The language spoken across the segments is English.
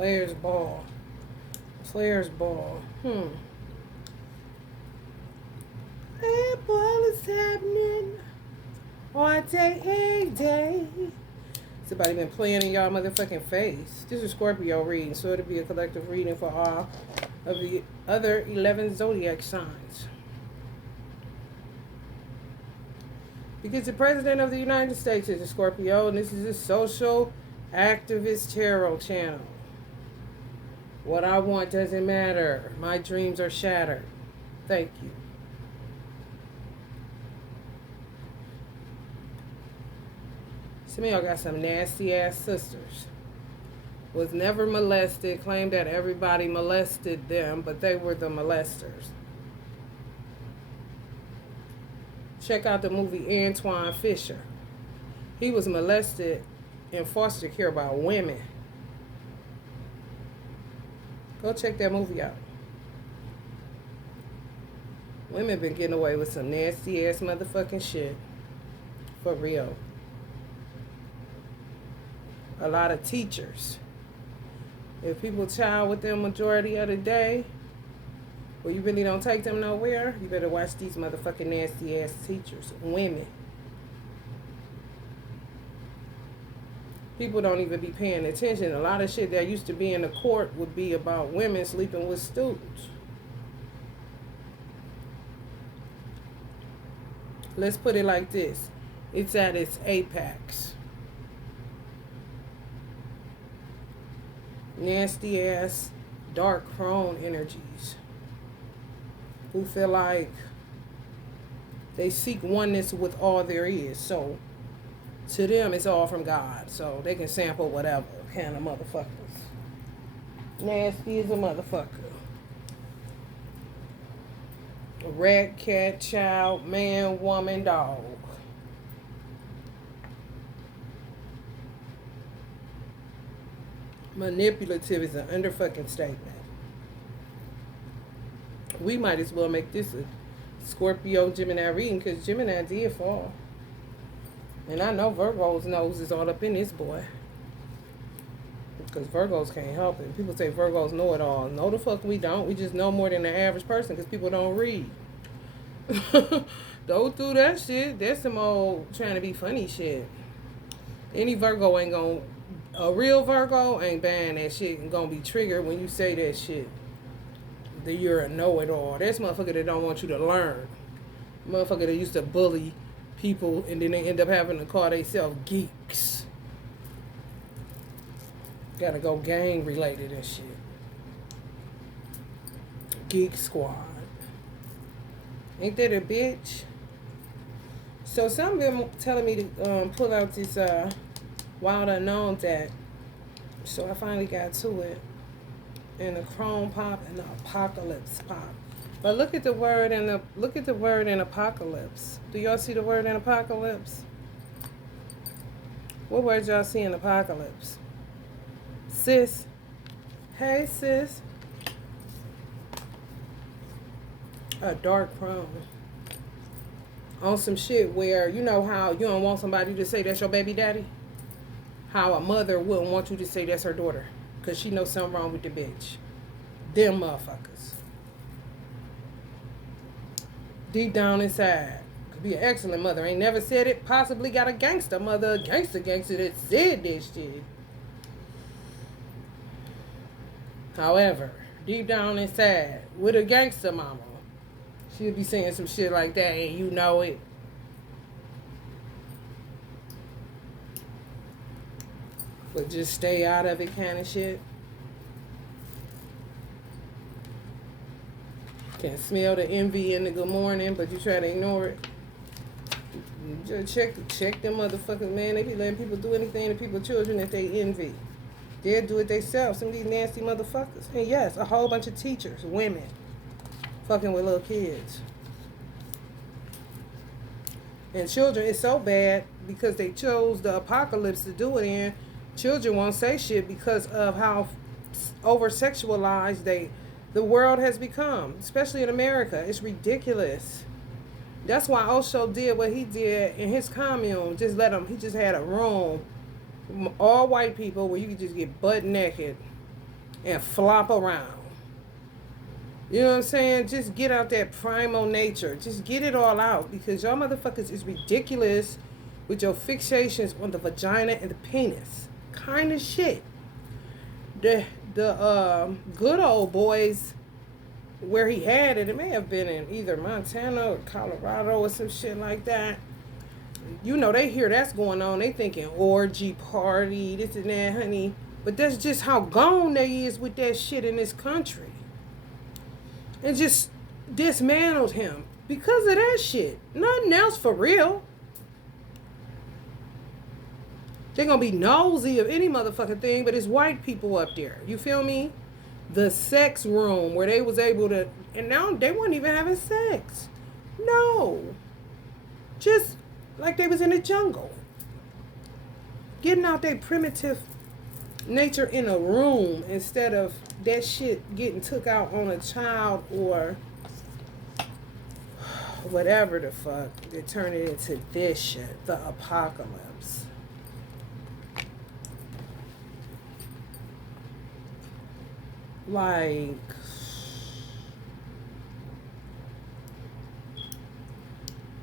Players ball. Players ball. Hey, ball is happening all day, every day. Somebody been playing in y'all motherfucking face. This is Scorpio reading, so it'll be a collective reading for all of the other 11 zodiac signs. Because the President of the United States is a Scorpio, and this is a social activist tarot channel. What I want doesn't matter. My dreams are shattered. Thank you. Some of y'all got some nasty ass sisters. Was never molested, claimed that everybody molested them, but they were the molesters. Check out the movie Antoine Fisher. He was molested in foster care by women. Go check that movie out. Women been getting away with some nasty ass motherfucking shit. For real. A lot of teachers. If people child with them majority of the day, well, you really don't take them nowhere, you better watch these motherfucking nasty ass teachers. Women. People don't even be paying attention. A lot of shit that used to be in the court would be about women sleeping with students. Let's put it like this. It's at its apex. Nasty ass, dark crone energies. Who feel like they seek oneness with all there is. So, to them, it's all from God. So, they can sample whatever kind of motherfuckers. Nasty as a motherfucker. Rat, cat, child, man, woman, dog. Manipulative is an underfucking statement. We might as well make this a Scorpio Gemini reading because Gemini did fall. And I know Virgo's nose is all up in this boy. Because Virgos can't help it. People say Virgos know it all. No, the fuck we don't. We just know more than the average person because people don't read. Don't do that shit. That's some old trying to be funny shit. Any Virgo ain't gonna... A real Virgo ain't buying that shit and gonna be triggered when you say that shit. That you're a know-it-all. That's motherfucker that don't want you to learn. Motherfucker that used to bully people and then they end up having to call themselves geeks. Gotta go gang related and shit. Geek squad. Ain't that a bitch? So some of them telling me to pull out this Wild Unknown deck. So I finally got to it. And the Chrome pop and the Apocalypse pop. But look at the word in apocalypse. Do y'all see the word in apocalypse? What words y'all see in apocalypse? Sis. Hey sis. A dark chrome. On some shit where you know how you don't want somebody to say that's your baby daddy? How a mother wouldn't want you to say that's her daughter. Because she knows something wrong with the bitch. Them motherfuckers. Deep down inside. Could be an excellent mother. Ain't never said it. Possibly got a gangster mother. A gangster that said this shit. However, deep down inside, with a gangster mama, she'll be saying some shit like that and you know it. But just stay out of it kind of shit. Can smell the envy in the good morning, but you try to ignore it. Just check them motherfuckers, man. They be letting people do anything to people's children that they envy. They'll do it themselves. Some of these nasty motherfuckers. And yes, a whole bunch of teachers, women, fucking with little kids. And children, it's so bad because they chose the apocalypse to do it in. Children won't say shit because of how over-sexualized the world has become, especially in America. It's ridiculous. That's why Osho did what he did in his commune. He just had a room, all white people, where you could just get butt naked and flop around. You know what I'm saying? Just get out that primal nature. Just get it all out because y'all motherfuckers is ridiculous with your fixations on the vagina and the penis. Kind of shit. The good old boys where he had it, it may have been in either Montana or Colorado or some shit like that. You know, they hear that's going on, they thinking orgy party, this and that, honey. But that's just how gone they is with that shit in this country. And just dismantled him because of that shit. Nothing else for real. They're gonna be nosy of any motherfucking thing, but it's white people up there. You feel me? The sex room where they was able to, and now they weren't even having sex. No. Just like they was in the jungle. Getting out their primitive nature in a room instead of that shit getting took out on a child or whatever the fuck. They turn it into this shit. The apocalypse. Like,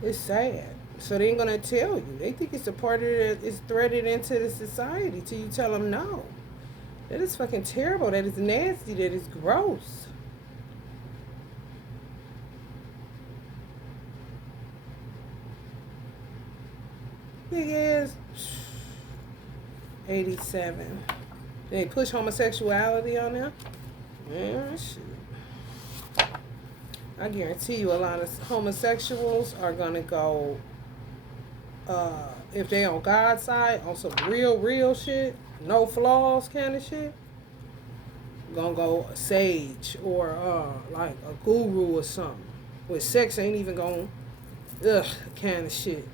it's sad. So they ain't gonna tell you. They think it's a part of it. It's threaded into the society till you tell them no. That is fucking terrible. That is nasty. That is gross. Big ass 87. They push homosexuality on them. Yeah, shit. I guarantee you a lot of homosexuals are gonna go, if they on God's side, on some real shit, no flaws kind of shit, gonna go a sage or like a guru or something. With sex ain't even going, kind of shit.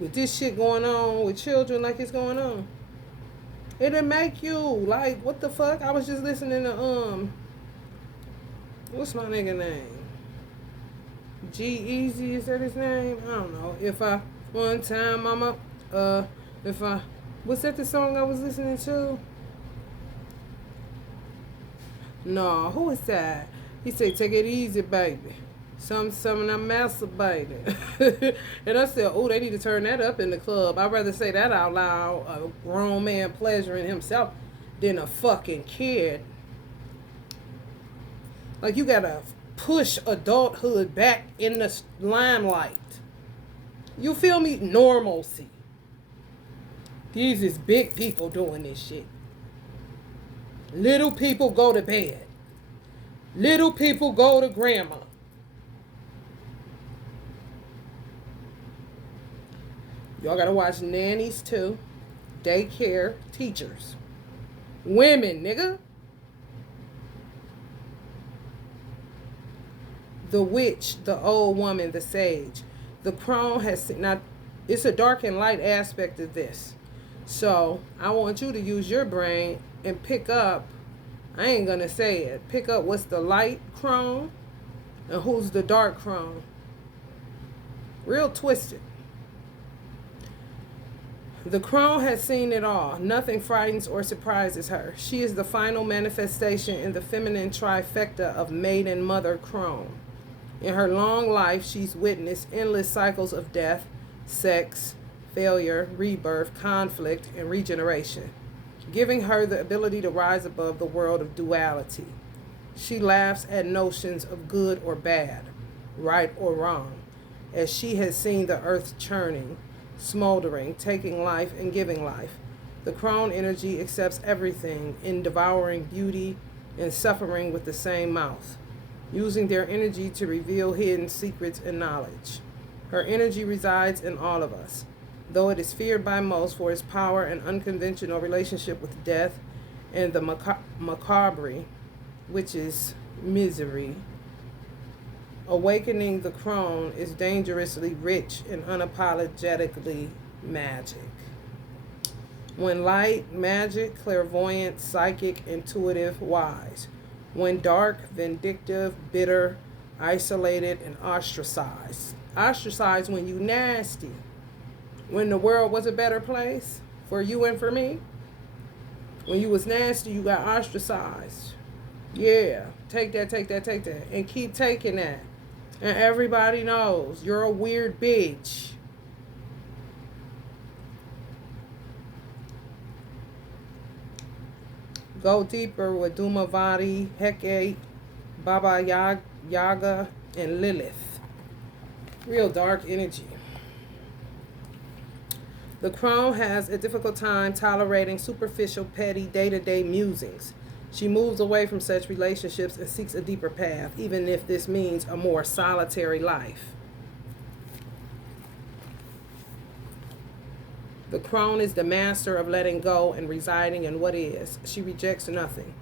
With this shit going on with children like it's going on, it'll make you like, what the fuck? I was just listening to what's my nigga name? G-Eazy, is that his name? I don't know. One time mama, was that the song I was listening to? No, who is that? He said, take it easy, baby. Some and I'm masturbating. And I said, oh, they need to turn that up in the club. I'd rather say that out loud, a grown man pleasuring himself, than a fucking kid. Like, you gotta push adulthood back in the limelight. You feel me? Normalcy. These is big people doing this shit. Little people go to bed. Little people go to grandma. Y'all gotta watch nannies too. Daycare teachers. Women, nigga. The witch, the old woman, the sage. The crone has, now it's a dark and light aspect of this. So I want you to use your brain and pick up, I ain't gonna say it, pick up what's the light crone and who's the dark crone. Real twisted. The crone has seen it all. Nothing frightens or surprises her. She is the final manifestation in the feminine trifecta of maiden mother crone. In her long life, she's witnessed endless cycles of death, sex, failure, rebirth, conflict, and regeneration, giving her the ability to rise above the world of duality. She laughs at notions of good or bad, right or wrong, as she has seen the earth churning, smoldering, taking life and giving life. The crone energy accepts everything in devouring beauty and suffering with the same mouth, using their energy to reveal hidden secrets and knowledge. Her energy resides in all of us, though it is feared by most for its power and unconventional relationship with death and the macabre, which is misery. Awakening the crone is dangerously rich and unapologetically magic. When light, magic, clairvoyant, psychic, intuitive, wise. When dark, vindictive, bitter, isolated, and ostracized. Ostracized when you nasty. When the world was a better place for you and for me. When you was nasty, you got ostracized. Yeah, take that, take that, take that. And keep taking that. And everybody knows you're a weird bitch. Go deeper with Dumavati, Hecate, Baba Yaga, and Lilith. Real dark energy. The crone has a difficult time tolerating superficial, petty, day-to-day musings. She moves away from such relationships and seeks a deeper path, even if this means a more solitary life. The crone is the master of letting go and residing in what is. She rejects nothing.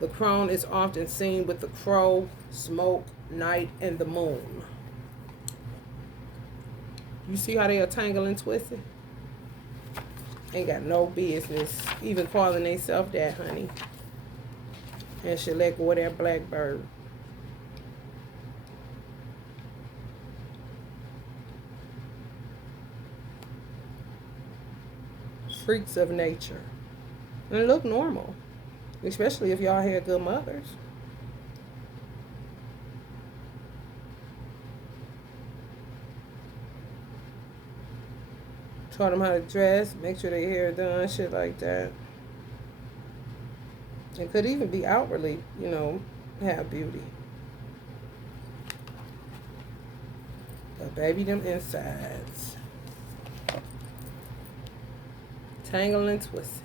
The crone is often seen with the crow, smoke, night, and the moon. You see how they are tangled and twisted? Ain't got no business even calling themselves that, honey. And should let go of that blackbird. Freaks of nature. And look normal. Especially if y'all had good mothers. Taught them how to dress, make sure their hair done, shit like that. It could even be outwardly, have beauty. But baby, them insides. Tangled and twisted.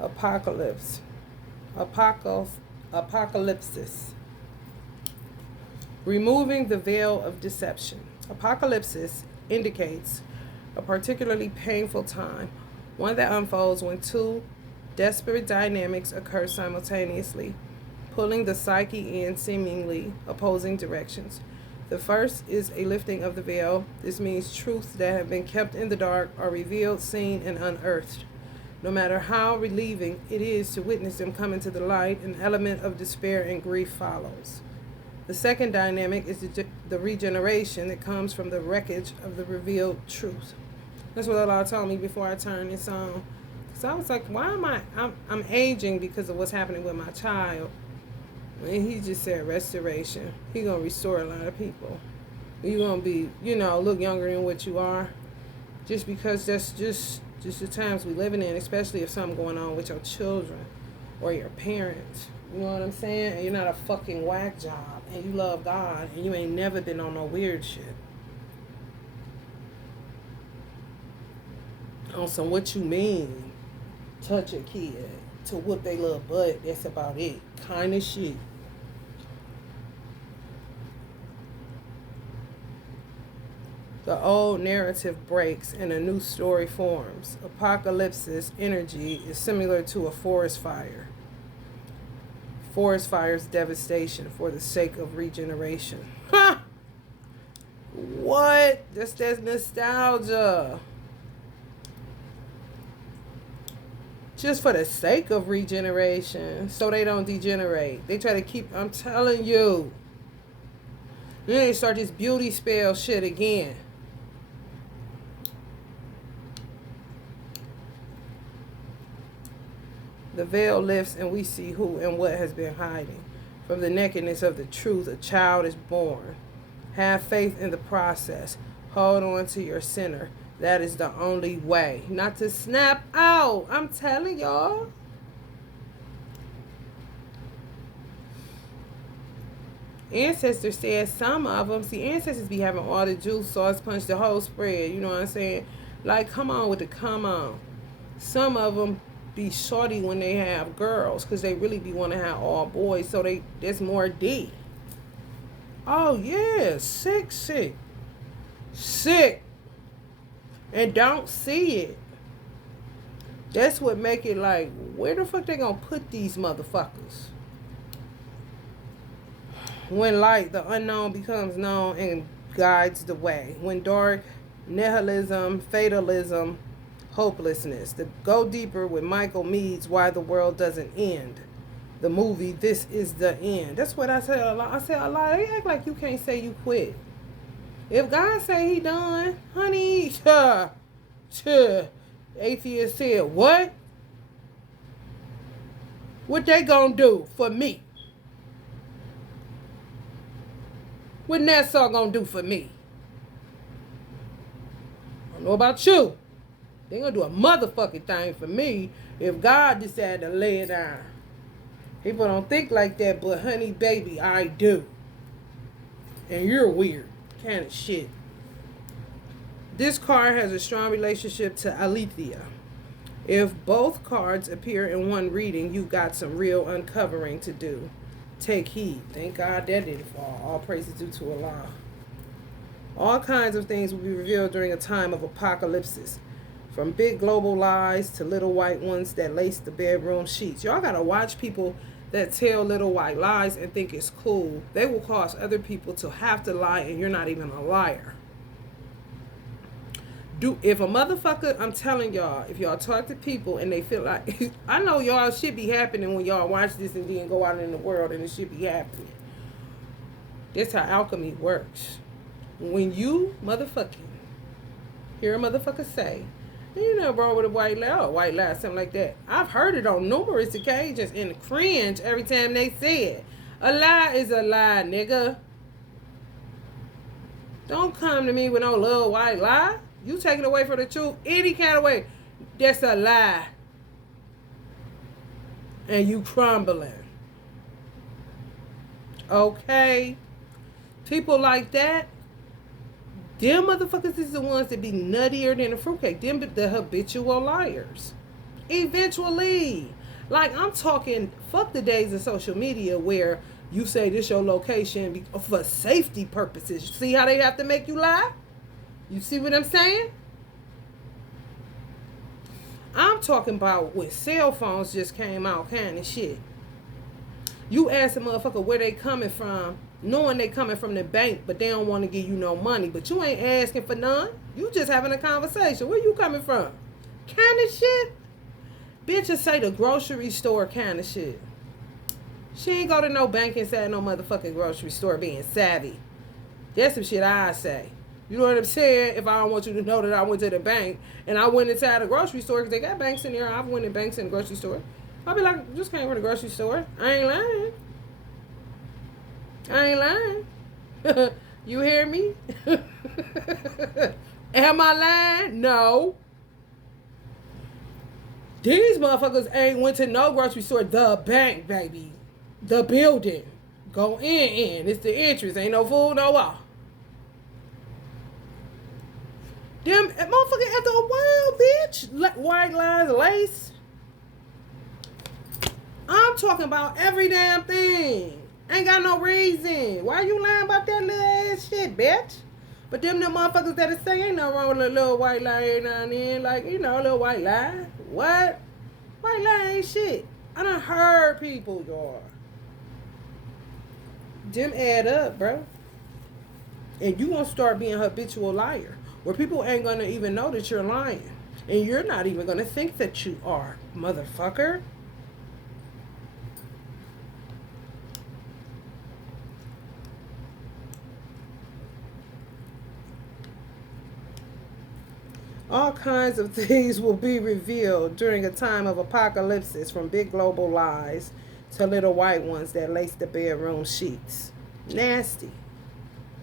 Apocalypse. Apocalypsis. Removing the veil of deception. Apocalypsis indicates a particularly painful time, one that unfolds when two desperate dynamics occur simultaneously, pulling the psyche in seemingly opposing directions. The first is a lifting of the veil. This means truths that have been kept in the dark are revealed, seen, and unearthed. No matter how relieving it is to witness them come into the light, an element of despair and grief follows. The second dynamic is the regeneration that comes from the wreckage of the revealed truth. That's what Allah told me before I turned this on. So I was like, why am I'm aging because of what's happening with my child. And he just said restoration. He gonna restore a lot of people. You're gonna be, look younger than what you are. Just because that's just the times we living in, especially if something going on with your children or your parents. You know what I'm saying? And you're not a fucking whack job and you love God and you ain't never been on no weird shit. On some what you mean, touch a kid to whoop they little butt, that's about it. Kind of shit. The old narrative breaks and a new story forms. Apocalypsis energy is similar to a forest fire. Forest fire's devastation for the sake of regeneration. Ha! What? That's nostalgia. Just for the sake of regeneration, so they don't degenerate. They try to keep, I'm telling you. You need to start this beauty spell shit again. The veil lifts and we see who and what has been hiding. From the nakedness of the truth, a child is born. Have faith in the process. Hold on to your center. That is the only way. Not to snap out. I'm telling y'all. Ancestors said some of them. See, ancestors be having all the juice, sauce, punch, the whole spread. You know what I'm saying? Like, come on with the come on. Some of them be shorty when they have girls because they really be want to have all boys. So there's more D. Oh, yeah. Sick. And don't see it. That's what make it like, where the fuck they gonna put these motherfuckers? When light, the unknown becomes known and guides the way. When dark, nihilism, fatalism, hopelessness. To go deeper with Michael Mead's Why the World Doesn't End. The movie This Is the End. That's what I say a lot. I say a lot. They act like you can't say you quit. If God say he done, honey, atheist said, what? What they gonna do for me? What Nassau gonna do for me? I don't know about you. They gonna do a motherfucking thing for me if God decided to lay it down. People don't think like that, but honey, baby, I do. And you're weird. Kind of shit. This card has a strong relationship to Alethea. If both cards appear in one reading, you got some real uncovering to do. Take heed. Thank God that didn't fall. All praise is due to Allah. All kinds of things will be revealed during a time of apocalypse. From big global lies to little white ones that lace the bedroom sheets. Y'all gotta watch people that tell little white lies and think it's cool. They will cause other people to have to lie and you're not even a liar. If a motherfucker, I'm telling y'all, if y'all talk to people and they feel like, I know y'all shit be happening when y'all watch this and then go out in the world and it should be happening. That's how alchemy works. When you motherfucking hear a motherfucker say, you know, bro, with a white lie, something like that. I've heard it on numerous occasions and cringe every time they say it. A lie is a lie, nigga. Don't come to me with no little white lie. You taking away from the truth any kind of way. That's a lie. And you crumbling. Okay? People like that, them motherfuckers is the ones that be nuttier than a fruitcake. Them the habitual liars. Eventually. Like, I'm talking, fuck the days of social media where you say this your location for safety purposes. See how they have to make you lie? You see what I'm saying? I'm talking about when cell phones just came out kind of shit. You ask a motherfucker where they coming from, knowing they coming from the bank, but they don't want to give you no money. But you ain't asking for none. You just having a conversation. Where you coming from? Kind of shit. Bitches say the grocery store kind of shit. She ain't go to no bank inside no motherfucking grocery store being savvy. That's some shit I say. You know what I'm saying? If I don't want you to know that I went to the bank and I went inside the grocery store because they got banks in there. I've went in banks in the grocery store. I'll be like, just came from the grocery store. I ain't lying. I ain't lying. You hear me? Am I lying? No. These motherfuckers ain't went to no grocery store. The bank, baby. The building. Go in. It's the entrance. Ain't no food, no walk. Them motherfucker after a while, bitch. White lines, lace. I'm talking about every damn thing. Ain't got no reason. Why you lying about that little ass shit, bitch? But them motherfuckers that say ain't nothing wrong with a little white lie every now and then. Like, you know, a little white lie. What? White lie ain't shit. I done heard people, y'all. Them add up, bro. And you gonna start being a habitual liar. Where people ain't gonna even know that you're lying. And you're not even gonna think that you are, motherfucker. All kinds of things will be revealed during a time of apocalypse, from big global lies to little white ones that lace the bedroom sheets. Nasty.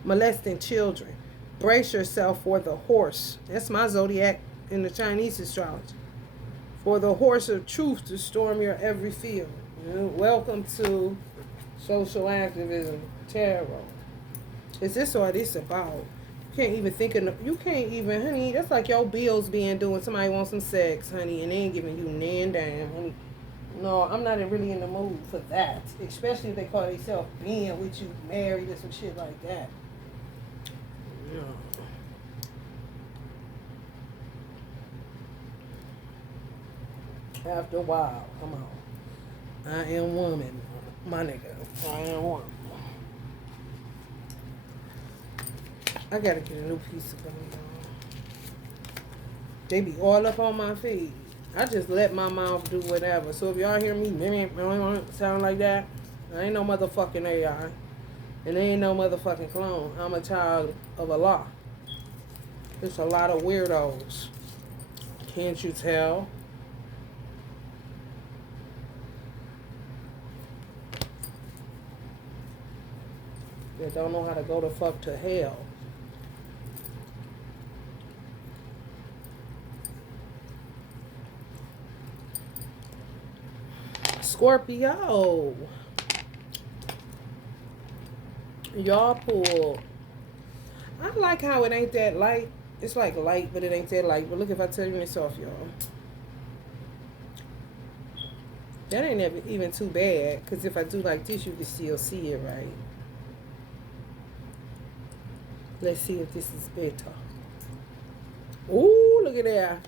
Molesting children. Brace yourself for the horse. That's my zodiac in the Chinese astrology. For the horse of truth to storm your every field. Welcome to social activism, tarot. Is this what it's about? Can't even think of, you can't even, honey, that's like your bills being due when somebody wants some sex, honey, and they ain't giving you nan damn, honey. No, I'm not really in the mood for that. Especially if they call themselves being with you, married or some shit like that. No. After a while, come on. I am woman, my nigga. I am woman. I gotta get a new piece of gum, y'all. They be all up on my feet. I just let my mouth do whatever. So if y'all hear me sound like that, I ain't no motherfucking AI. And they ain't no motherfucking clone. I'm a child of Allah. There's a lot of weirdos. Can't you tell? They don't know how to go the fuck to hell. Scorpio. Y'all pull. I like how it ain't that light. It's like light, but it ain't that light. But look, if I tell you this off, y'all. That ain't even too bad. Because if I do like this, you can still see it, right? Let's see if this is better. Ooh, look at that.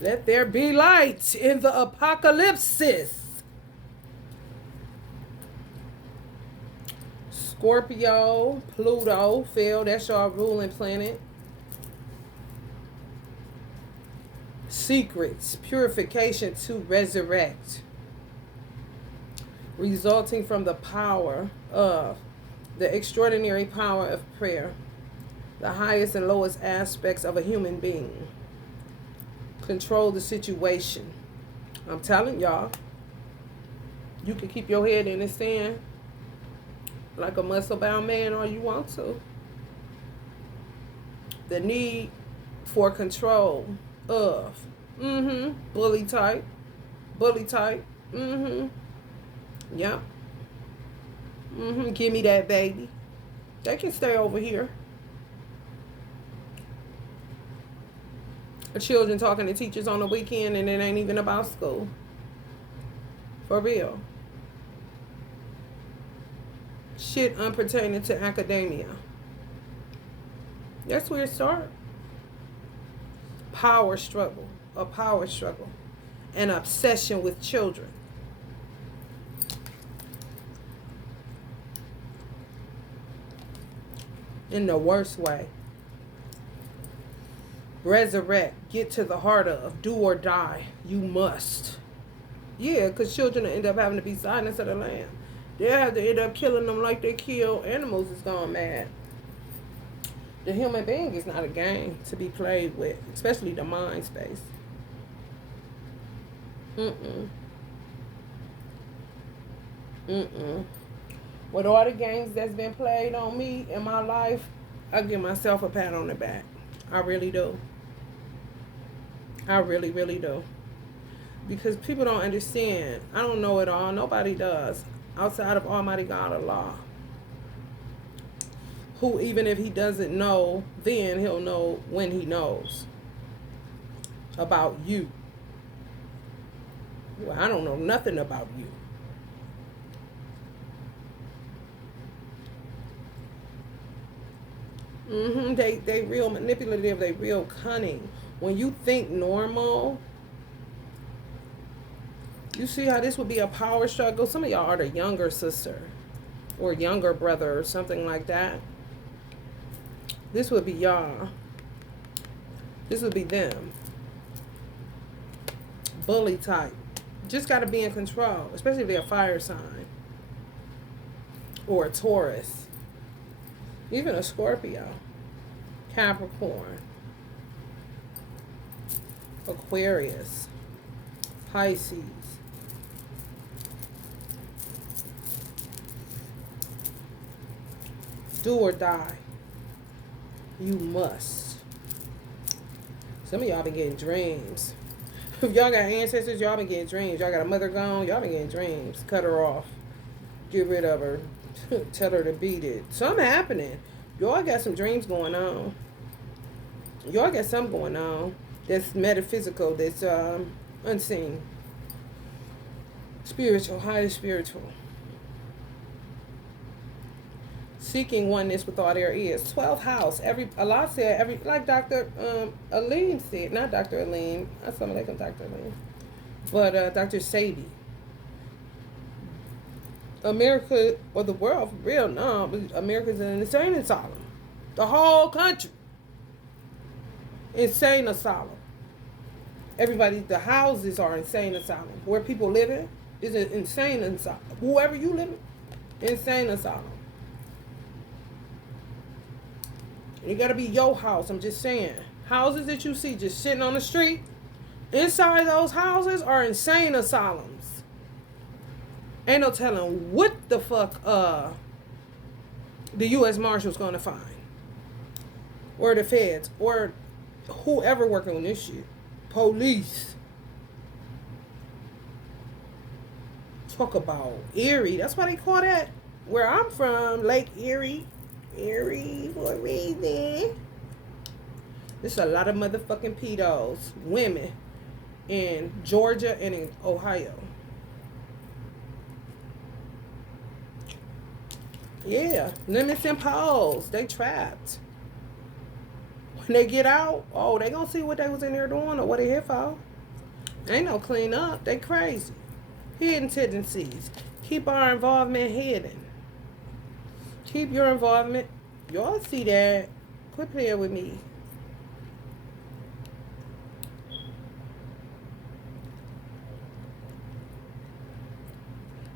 Let there be light in the apocalypse. Scorpio, Pluto, Phil, that's your ruling planet. Secrets, purification to resurrect. Resulting from the power of the extraordinary power of prayer. The highest and lowest aspects of a human being. Control the situation. I'm telling y'all, you can keep your head in the sand like a muscle-bound man all you want to. The need for control of bully type. Yep. Give me that baby. They can stay over here. The children talking to teachers on the weekend and it ain't even about school. For real. Shit unpertaining to academia. That's where it starts. Power struggle. A power struggle. An obsession with children. In the worst way. Resurrect. Get to the heart of. Do or die. You must. Yeah, because children will end up having to be silence of the lamb. They'll have to end up killing them like they kill animals. Is gone mad. The human being is not a game to be played with, especially the mind space. With all the games that's been played on me in my life, I give myself a pat on the back. I really do. I really, really do. Because people don't understand. I don't know it all. Nobody does. Outside of Almighty God, Allah. Who, even if he doesn't know, then he'll know when he knows. About you. Well, I don't know nothing about you. They real manipulative. They real cunning. When you think normal, you see how this would be a power struggle. Some of y'all are the younger sister or younger brother or something like that. This would be y'all. This would be them. Bully type. Just got to be in control, especially if they're a fire sign or a Taurus. Even a Scorpio, Capricorn, Aquarius, Pisces. Do or die. You must. Some of y'all been getting dreams. If y'all got ancestors, y'all been getting dreams. Y'all got a mother gone, y'all been getting dreams. Cut her off. Get rid of her. Tell her to beat it. Something happening. Y'all got some dreams going on. Y'all got something going on that's metaphysical, that's unseen. Spiritual, highly spiritual. Seeking oneness with all there is. 12th house. Allah said, like Dr. Aline said, not Dr. Aline, assalamu alaikum, Dr. Aline, but Dr. Sadie. America, or the world, for real, no, but America's an insane asylum. The whole country. Insane asylum. Everybody, the houses are insane asylum. Where people living is an insane asylum. Whoever you live in, insane asylum. It gotta be your house. I'm just saying. Houses that you see just sitting on the street, inside those houses are insane asylums. Ain't no telling what the fuck the U.S. Marshals gonna find. Or the feds. Or whoever working on this shit. Police. Talk about Erie. That's why they call that. Where I'm from, Lake Erie. Erie for a reason. There's a lot of motherfucking pedos, women, in Georgia and in Ohio. Yeah, limits imposed. They trapped. When they get out, oh, they gonna see what they was in there doing or what they here for. Ain't no clean up. They crazy. Hidden tendencies. Keep our involvement hidden. Keep your involvement. Y'all see that. Quit playing with me.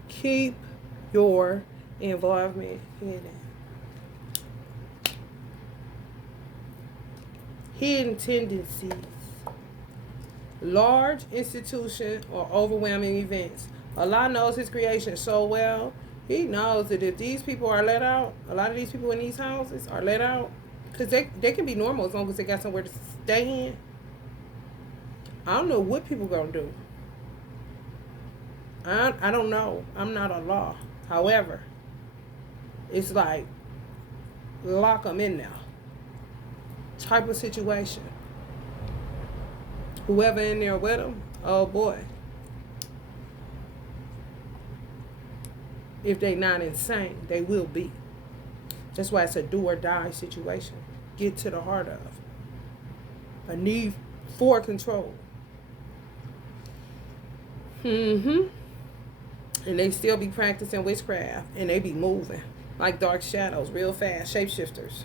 Keep your involvement hidden. Hidden tendencies. Large institution or overwhelming events. Allah knows his creation so well. He knows that if these people are let out, a lot of these people in these houses are let out, because they can be normal as long as they got somewhere to stay in. I don't know what people gonna do. I don't know. I'm not Allah. However, it's like lock them in now type of situation. Whoever in there with them, oh boy. If they not insane, they will be. That's why it's a do or die situation. Get to the heart of. A need for control. And they still be practicing witchcraft. And they be moving. Like dark shadows, real fast. Shapeshifters.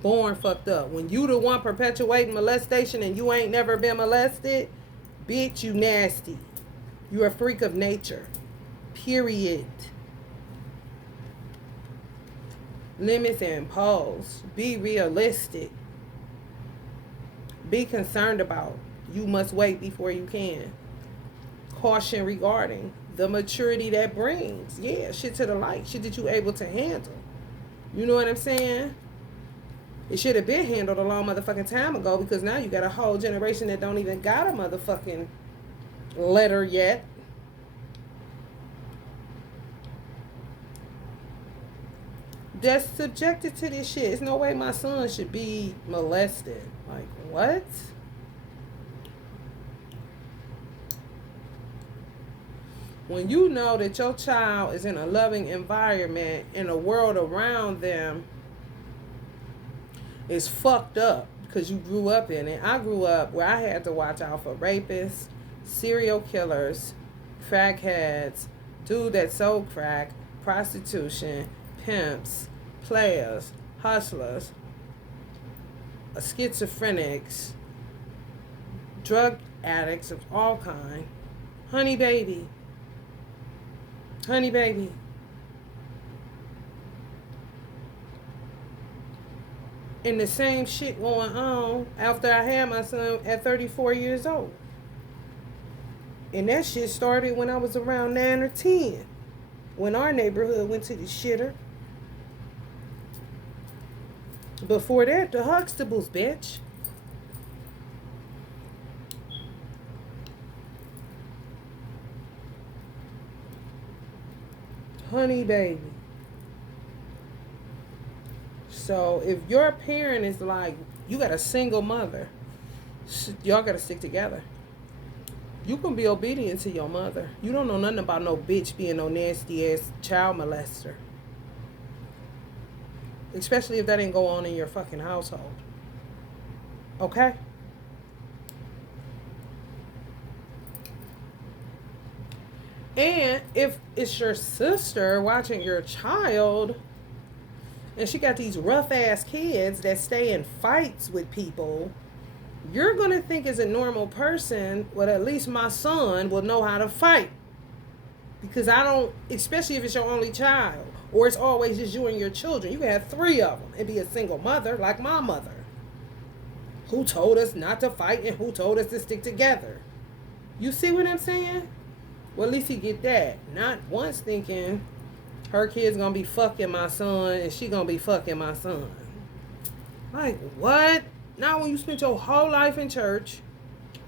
Born fucked up. When you the one perpetuating molestation and you ain't never been molested, bitch, you nasty. You a freak of nature. Period. Limits imposed. Be realistic. Be concerned about. You must wait before you can. Caution regarding the maturity that brings. Yeah, shit to the light. Shit that you able to handle. You know what I'm saying? It should have been handled a long motherfucking time ago, because now you got a whole generation that don't even got a motherfucking letter yet. That's subjected to this shit. There's no way my son should be molested. Like, what? When you know that your child is in a loving environment and the world around them is fucked up because you grew up in it. I grew up where I had to watch out for rapists, serial killers, crackheads, dude that sold crack, prostitution, pimps, players, hustlers, schizophrenics, drug addicts of all kind. Honey baby. Honey baby. And the same shit going on after I had my son at 34 years old. And that shit started when I was around 9 or 10. When our neighborhood went to the shitter. Before that, the Huxtables, bitch. Honey baby. So if your parent is like, you got a single mother, y'all got to stick together. You can be obedient to your mother. You don't know nothing about no bitch being no nasty ass child molester. Especially if that didn't go on in your fucking household. Okay? And if it's your sister watching your child, and she got these rough ass kids that stay in fights with people, you're going to think as a normal person, well, at least my son will know how to fight. Because I don't, especially if it's your only child, or it's always just you and your children. You can have 3 of them and be a single mother like my mother, who told us not to fight and who told us to stick together. You see what I'm saying? Well, at least he get that. Not once thinking her kid's gonna be fucking my son and she gonna be fucking my son. Like, what? Now when you spent your whole life in church,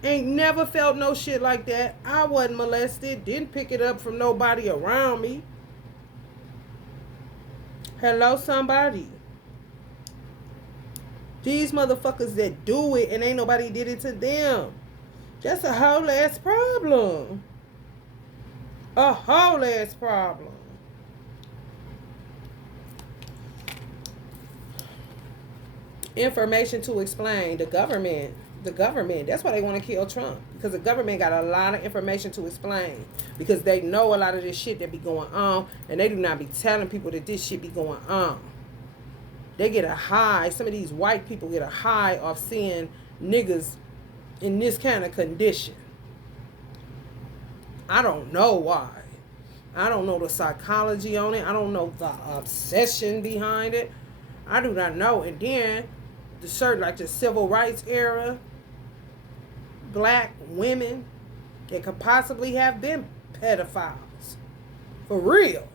ain't never felt no shit like that. I wasn't molested. Didn't pick it up from nobody around me. Hello, somebody. These motherfuckers that do it and ain't nobody did it to them. That's a whole ass problem. A whole ass problem. Information to explain. The government. That's why they want to kill Trump. Because the government got a lot of information to explain. Because they know a lot of this shit that be going on. And they do not be telling people that this shit be going on. They get a high. Some of these white people get a high off seeing niggas in this kind of condition. I don't know why. I don't know the psychology on it. I don't know the obsession behind it. I do not know. And then the certain, like the civil rights era, black women that could possibly have been pedophiles. For real.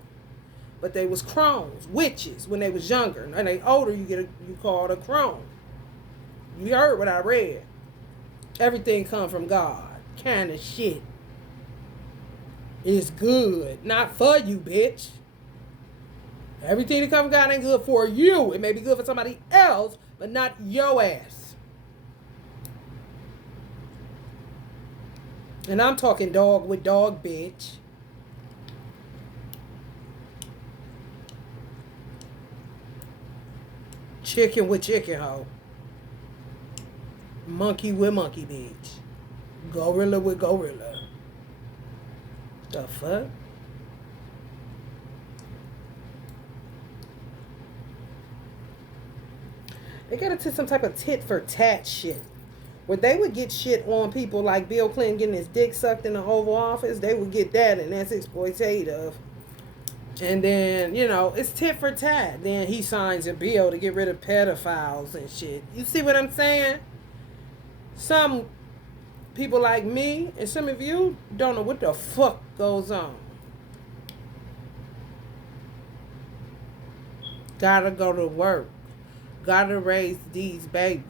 But they was crones, witches when they was younger. And they older, you called a crone. You heard what I read. Everything come from God. Kind of shit. It's good. Not for you, bitch. Everything that comes from God ain't good for you. It may be good for somebody else, but not your ass. And I'm talking dog with dog, bitch. Chicken with chicken, hoe. Monkey with monkey, bitch. Gorilla with gorilla. The fuck? They got into some type of tit for tat shit. Where they would get shit on people like Bill Clinton getting his dick sucked in the Oval Office. They would get that, and that's exploitative. And then, it's tit for tat. Then he signs a bill to get rid of pedophiles and shit. You see what I'm saying? Some people like me and some of you don't know what the fuck goes on. Gotta go to work. Gotta raise these babies.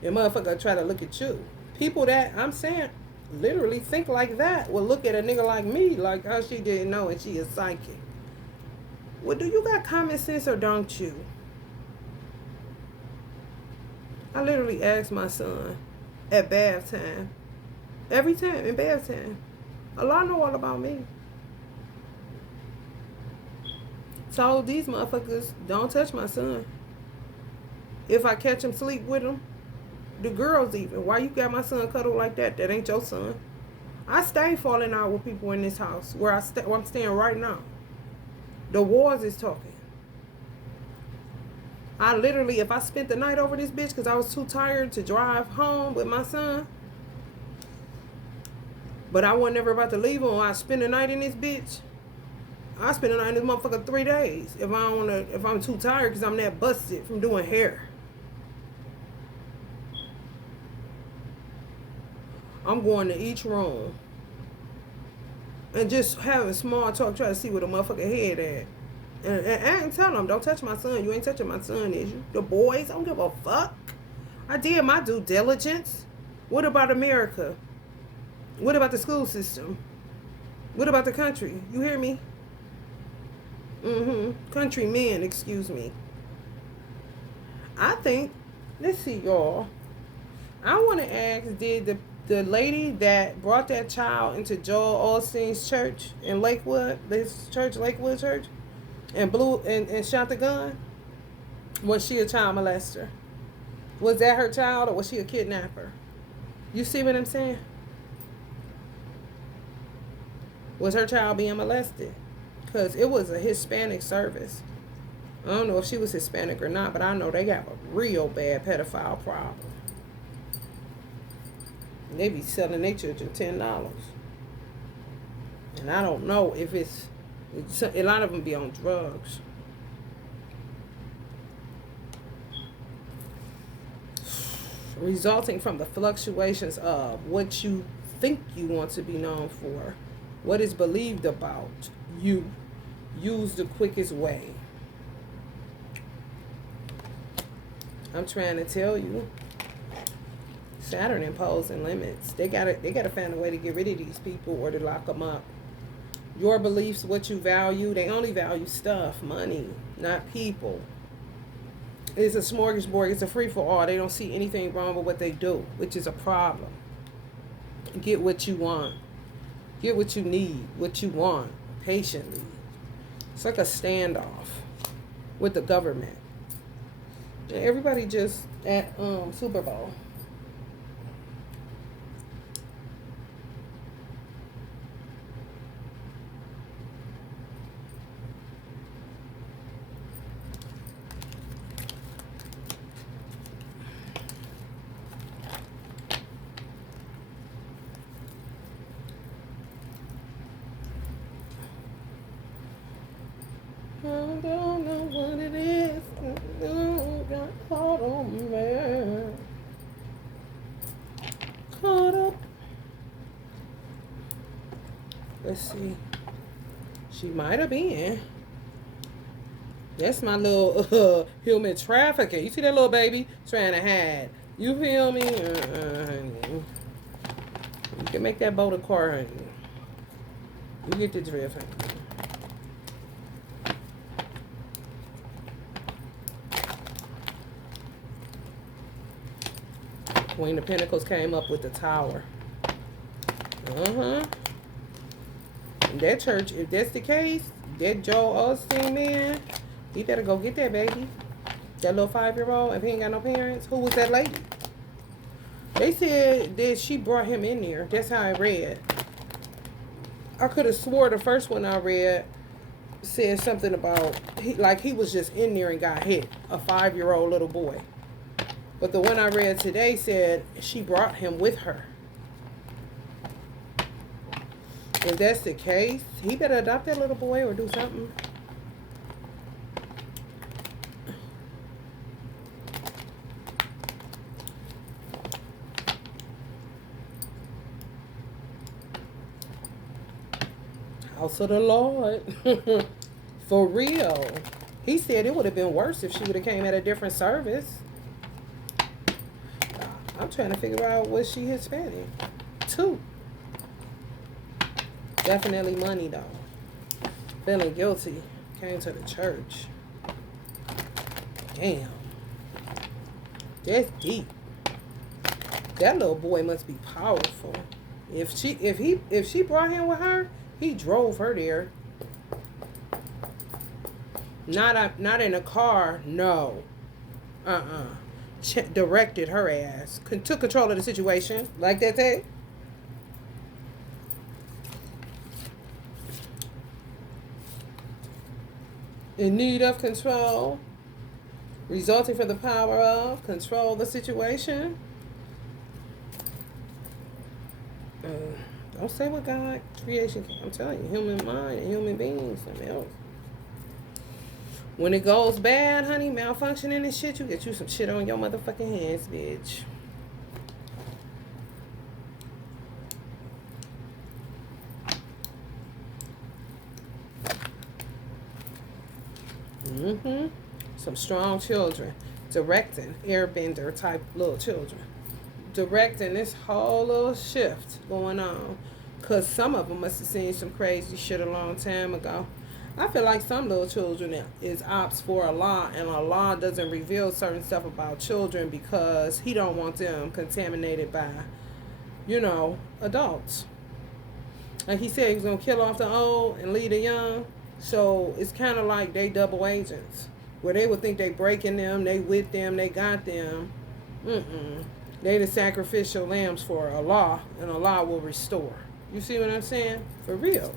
The motherfucker try to look at you. People that, I'm saying, literally think like that will look at a nigga like me like, oh, she didn't know and she is psychic. Well, do you got common sense or don't you? I literally asked my son at bath time. Every time in bath time. Allah know all about me. Told these motherfuckers, don't touch my son. If I catch him sleep with him, the girls even, why you got my son cuddled like that? That ain't your son. I stay falling out with people in this house where I'm staying right now. The wars is talking. I literally, if I spent the night over this bitch because I was too tired to drive home with my son, but I wasn't ever about to leave him, I spend the night in this bitch. I spend the night in this motherfucker 3 days if I'm too tired because I'm that busted from doing hair. I'm going to each room and just having small talk, try to see where the motherfucker head at. And I ain't telling them, don't touch my son. You ain't touching my son, is you? The boys, I don't give a fuck. I did my due diligence. What about America? What about the school system? What about the country? You hear me? Countrymen, excuse me. I think, let's see, y'all. I want to ask, did the lady that brought that child into Joel Osteen's church in Lakewood, this church, Lakewood Church, and shot the gun, was she a child molester? Was that her child or was she a kidnapper? You see what I'm saying? Was her child being molested? Because it was a Hispanic service. I don't know if she was Hispanic or not, but I know they got a real bad pedophile problem. They be selling their children $10. And I don't know if it's a lot of them be on drugs. Resulting from the fluctuations of what you think you want to be known for, what is believed about you, use the quickest way. I'm trying to tell you, Saturn imposing limits. They gotta find a way to get rid of these people or to lock them up. Your beliefs, what you value, they only value stuff, money, not people. It's a smorgasbord. It's a free-for-all. They don't see anything wrong with what they do, which is a problem. Get what you want. Get what you need, what you want, patiently. It's like a standoff with the government. And everybody just at Super Bowl. I don't know what it is. Got caught on me. Caught up. Let's see. She might have been. That's my little human trafficking. You see that little baby trying to hide? You feel me? You can make that boat a car, honey. You get the drift, honey. Queen of Pentacles came up with the Tower. And that church, if that's the case, that Joel Osteen man, he better go get that baby. That little 5-year-old, if he ain't got no parents. Who was that lady? They said that she brought him in there. That's how I read. I could have swore the first one I read said something about, he was just in there and got hit. A 5-year-old little boy. But the one I read today said she brought him with her. If that's the case, he better adopt that little boy or do something. House of the Lord. For real. He said it would have been worse if she would have came at a different service. I'm trying to figure out was she Hispanic? 2. Definitely money though. Feeling guilty. Came to the church. Damn. That's deep. That little boy must be powerful. If she brought him with her, he drove her there. Not in a car. No. Directed her ass. Took control of the situation. Like that thing. In need of control. Resulting from the power of. Control the situation. Don't say what God creation can. I'm telling you. Human mind and human beings. Something else. When it goes bad, honey, malfunctioning and shit, you get you some shit on your motherfucking hands, bitch. Some strong children. Directing, airbender type little children. Directing this whole little shift going on. Because some of them must have seen some crazy shit a long time ago. I feel like some little children is ops for Allah, and Allah doesn't reveal certain stuff about children because he don't want them contaminated by, adults. Like he said, he's going to kill off the old and leave the young. So it's kind of like they double agents, where they would think they breaking them, they with them, they got them. They the sacrificial lambs for Allah, and Allah will restore. You see what I'm saying? For real.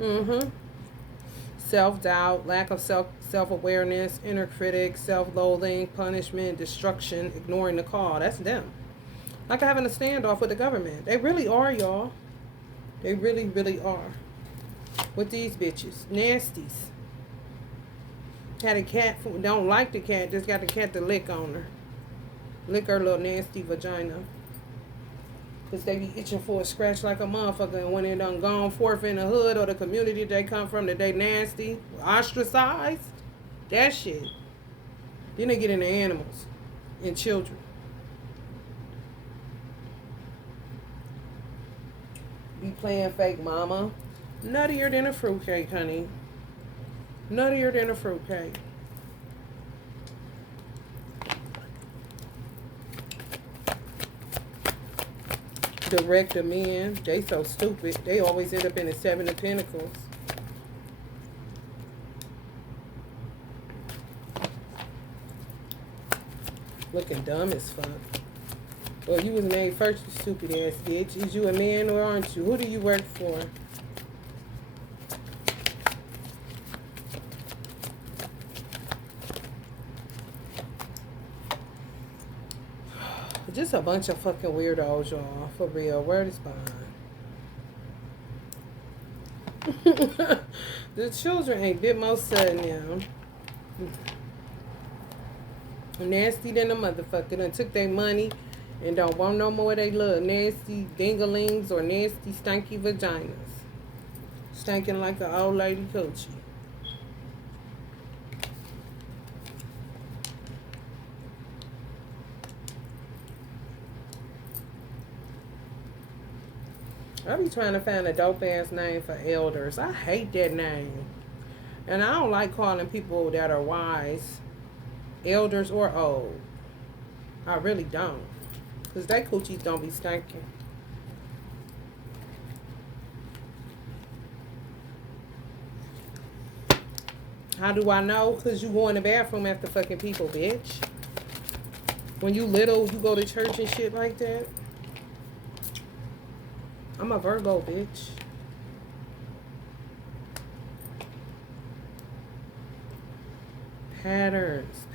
Mm-hmm. Self-doubt, lack of self-awareness, inner critic, self-loathing, punishment, destruction, ignoring the call. That's them. Like having a standoff with the government. They really are, y'all. They really, really are. With these bitches. Nasties. Had a cat, don't like the cat, just got the cat to lick on her. Lick her little nasty vagina. Because they be itching for a scratch like a motherfucker. And when they done gone forth in the hood or the community they come from that they nasty, ostracized, that shit. Then they get into animals and children. Be playing fake mama. Nuttier than a fruitcake, honey. Nuttier than a fruitcake. Direct the men. They so stupid. They always end up in the Seven of Pentacles. Looking dumb as fuck. Well, you was made first, you stupid ass bitch. Is you a man or aren't you? Who do you work for? Just a bunch of fucking weirdos, y'all. For real. Word is bond. The children ain't bit more sudden now. Nasty than a motherfucker. Done took their money and don't want no more of they little nasty dinglings or nasty stanky vaginas. Stinking like an old lady coochie. I be trying to find a dope ass name for elders. I hate that name. And I don't like calling people that are wise elders or old. I really don't. Because they coochies don't be stinking. How do I know? Because you go in the bathroom after fucking people, bitch. When you little, you go to church and shit like that. I'm a Virgo, bitch. Patterns.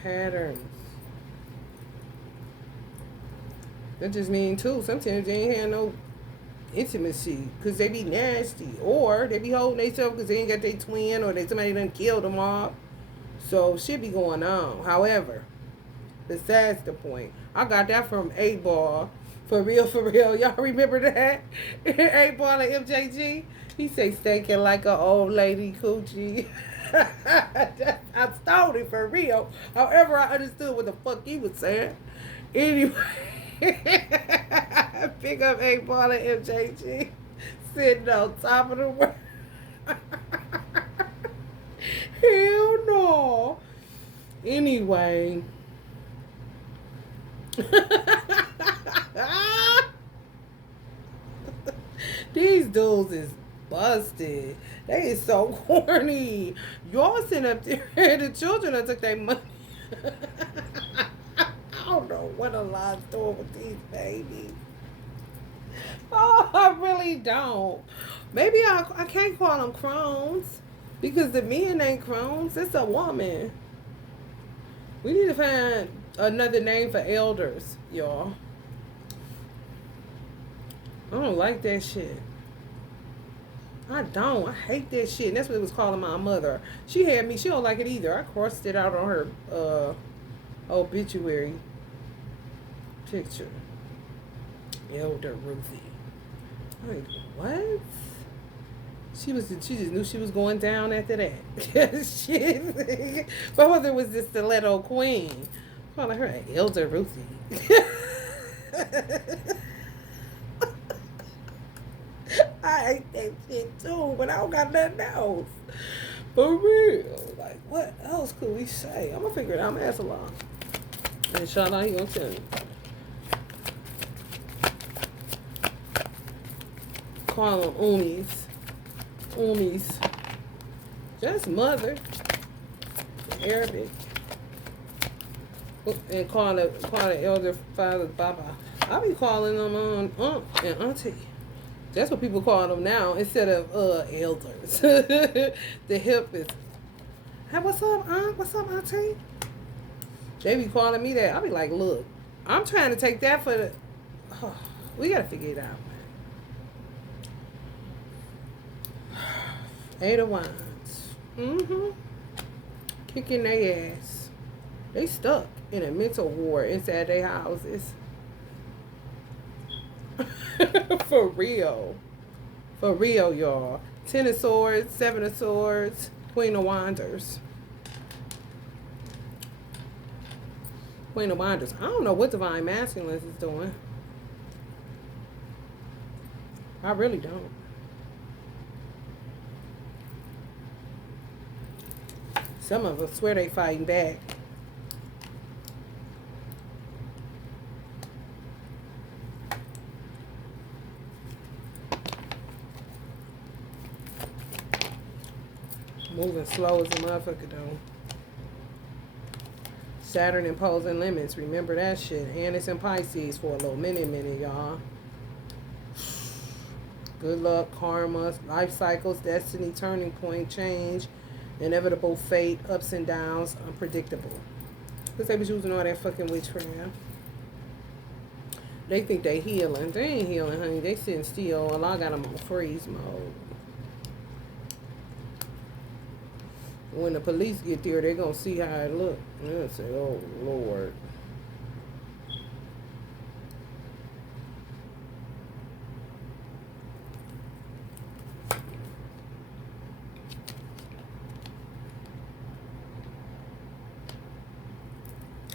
That just mean too, sometimes they ain't had no intimacy because they be nasty. Or they be holding themselves because they ain't got their twin or somebody done killed them off. So shit be going on. However, besides the point, I got that from 8-Ball. For real. Y'all remember that? 8-Ball and MJG? He say stinking like an old lady coochie. I stole it for real. However, I understood what the fuck he was saying. Anyway, pick up 8-Ball and MJG. Sitting on top of the world. Hell no. Anyway. These dudes is busted. They is so corny. Y'all sitting up there. The children that took their money. I don't know what a lot's doing with these babies. Oh, I really don't. Maybe I can't call them crones because the men ain't crones. It's a woman. We need to find another name for elders, y'all. I don't like that shit. I don't. I hate that shit. And that's what it was calling my mother. She had me. She don't like it either. I crossed it out on her obituary picture. Elder Ruthie. Like, what? She just knew she was going down after that. Shit. My mother was the stiletto queen. Calling her Elder Ruthie. I hate that shit too, but I don't got nothing else. For real. Like, what else could we say? I'm gonna figure it out. I'm gonna ask along. Inshallah, he gonna tell me. Call them Umis. Umis. Just mother. Arabic. And call the elder father Baba. I be calling them aunt and auntie. That's what people call them now instead of elders. The hip is, hey, what's up, aunt? What's up, auntie? They be calling me that. I be like, look, I'm trying to take that for the. Oh, we gotta figure it out, man. 8 of Wands. Kicking their ass. They stuck in a mental war inside their houses. For real. For real, y'all. 10 of Swords, 7 of Swords, Queen of Wands. Queen of Wands. I don't know what Divine Masculine is doing. I really don't. Some of us swear they fighting back. Moving slow as a motherfucker though. Saturn imposing limits. Remember that shit. And it's in Pisces for a little minute, y'all. Good luck, karma, life cycles, destiny, turning point, change, inevitable fate, ups and downs, unpredictable. Because they was using all that fucking witchcraft. They think they healing. They ain't healing, honey. They sitting still. A lot got them on freeze mode. When the police get there, they're going to see how it look. They're going to say, oh, Lord.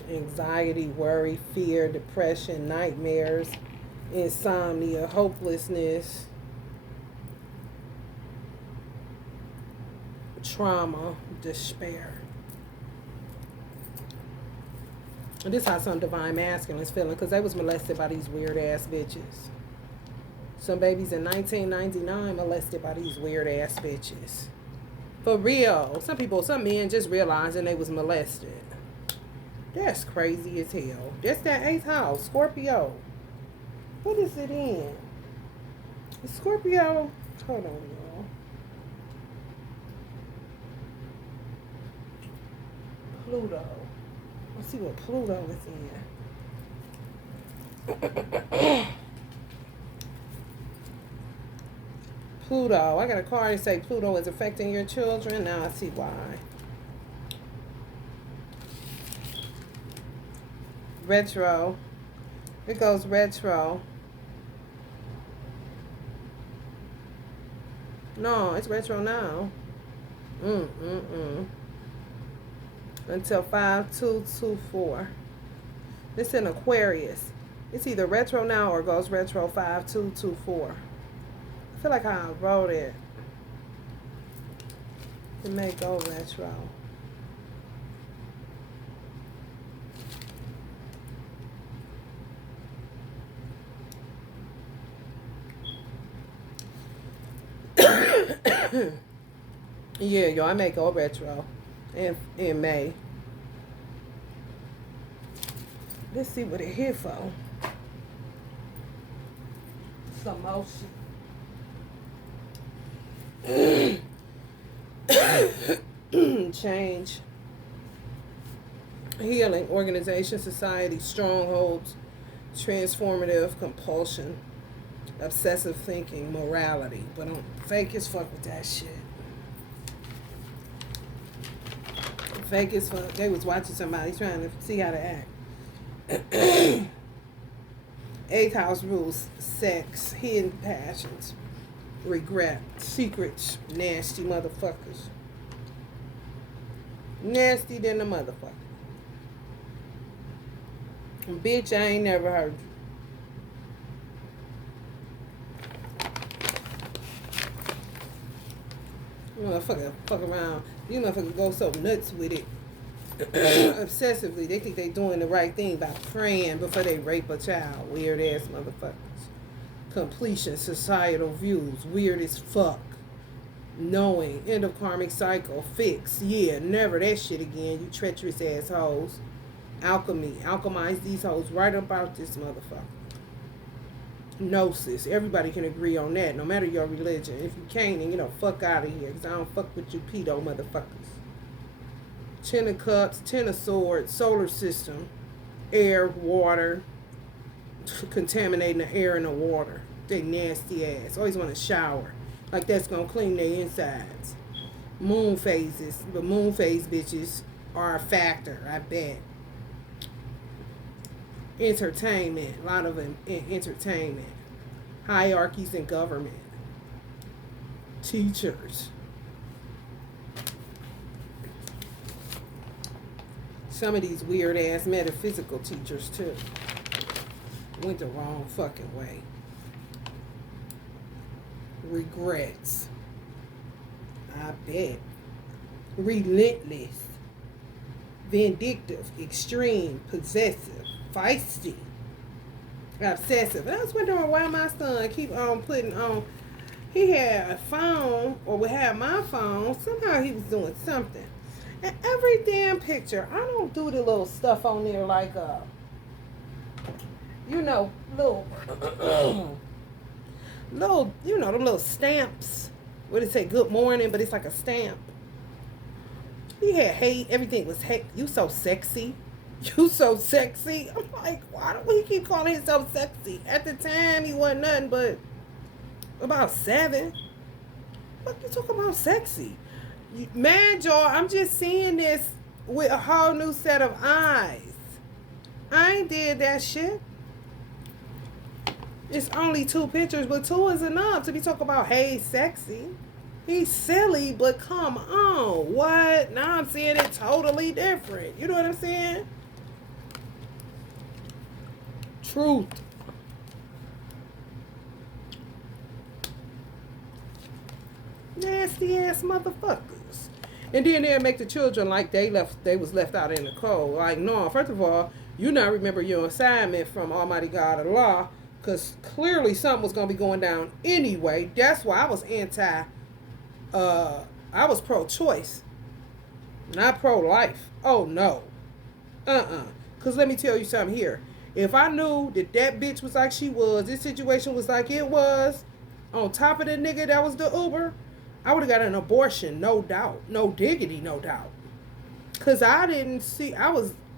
Anxiety, worry, fear, depression, nightmares, insomnia, hopelessness, trauma, despair. And this is how some Divine Masculines feeling, because they was molested by these weird ass bitches. Some babies in 1999 molested by these weird ass bitches. For real. Some men just realizing they was molested. That's crazy as hell. That's that 8th house, Scorpio. What is it in? Scorpio. Hold on, y'all. Pluto. Let's see what Pluto is in. Pluto. I got a card that say Pluto is affecting your children. Now I see why. Retro. It goes retro. No, it's retro now. Until 5224. It's in Aquarius. It's either retro now or goes retro 5224. I feel like I wrote it. It may go retro. Yeah, y'all, I may go retro in May. Let's see what it here for. Some motion. Change. Healing, organization, society, strongholds, transformative, compulsion, obsessive thinking, morality. But don't fake as fuck with that shit. Fake as fuck. They was watching somebody trying to see how to act. 8th house rules: sex, hidden passions, regret, secrets, nasty motherfuckers. Nasty than the motherfucker. Bitch, I ain't never heard you. Motherfucker, fuck around. You motherfuckers go so nuts with it. Obsessively. They think they doing the right thing by praying before they rape a child. Weird ass motherfuckers. Completion, societal views. Weird as fuck. Knowing, end of karmic cycle, fix, yeah, never that shit again, you treacherous assholes. Alchemy, alchemize these hoes right up out this motherfucker. Gnosis, everybody can agree on that, no matter your religion. If you can't, then fuck out of here, because I don't fuck with you pedo motherfuckers. Ten of Cups, Ten of Swords, solar system, air, water, contaminating the air and the water. They nasty ass. Always want to shower. Like that's going to clean their insides. Moon phases. The moon phase bitches are a factor, I bet. Entertainment. A lot of entertainment. Hierarchies in government. Teachers. Some of these weird ass metaphysical teachers too. Went the wrong fucking way. Regrets. I bet. Relentless. Vindictive. Extreme. Possessive. Feisty. Obsessive. And I was wondering why my son keep on putting on. He had a phone, or would have my phone. Somehow he was doing something. And every damn picture, I don't do the little stuff on there like little little, the little stamps. What did it say? Good morning, but it's like a stamp. He had hate. Everything was hate. You so sexy. You so sexy. I'm like, why do he keep calling himself sexy? At the time, he wasn't nothing but about 7. What you talking about sexy? Man, y'all, I'm just seeing this with a whole new set of eyes. I ain't did that shit. It's only 2 pictures, but 2 is enough to be talking about, hey, sexy. He's silly, but come on. What? Now I'm seeing it totally different. You know what I'm saying? Truth. Nasty ass motherfuckers. And then they'll make the children like they was left out in the cold. Like, no, first of all, you not remember your assignment from Almighty God Allah, because clearly something was going to be going down anyway. That's why I was I was pro-choice, not pro-life. Oh, no. Because let me tell you something here. If I knew that bitch was like she was, this situation was like it was, on top of the nigga that was the Uber, I would have got an abortion, no doubt. No diggity, no doubt. Because I didn't see,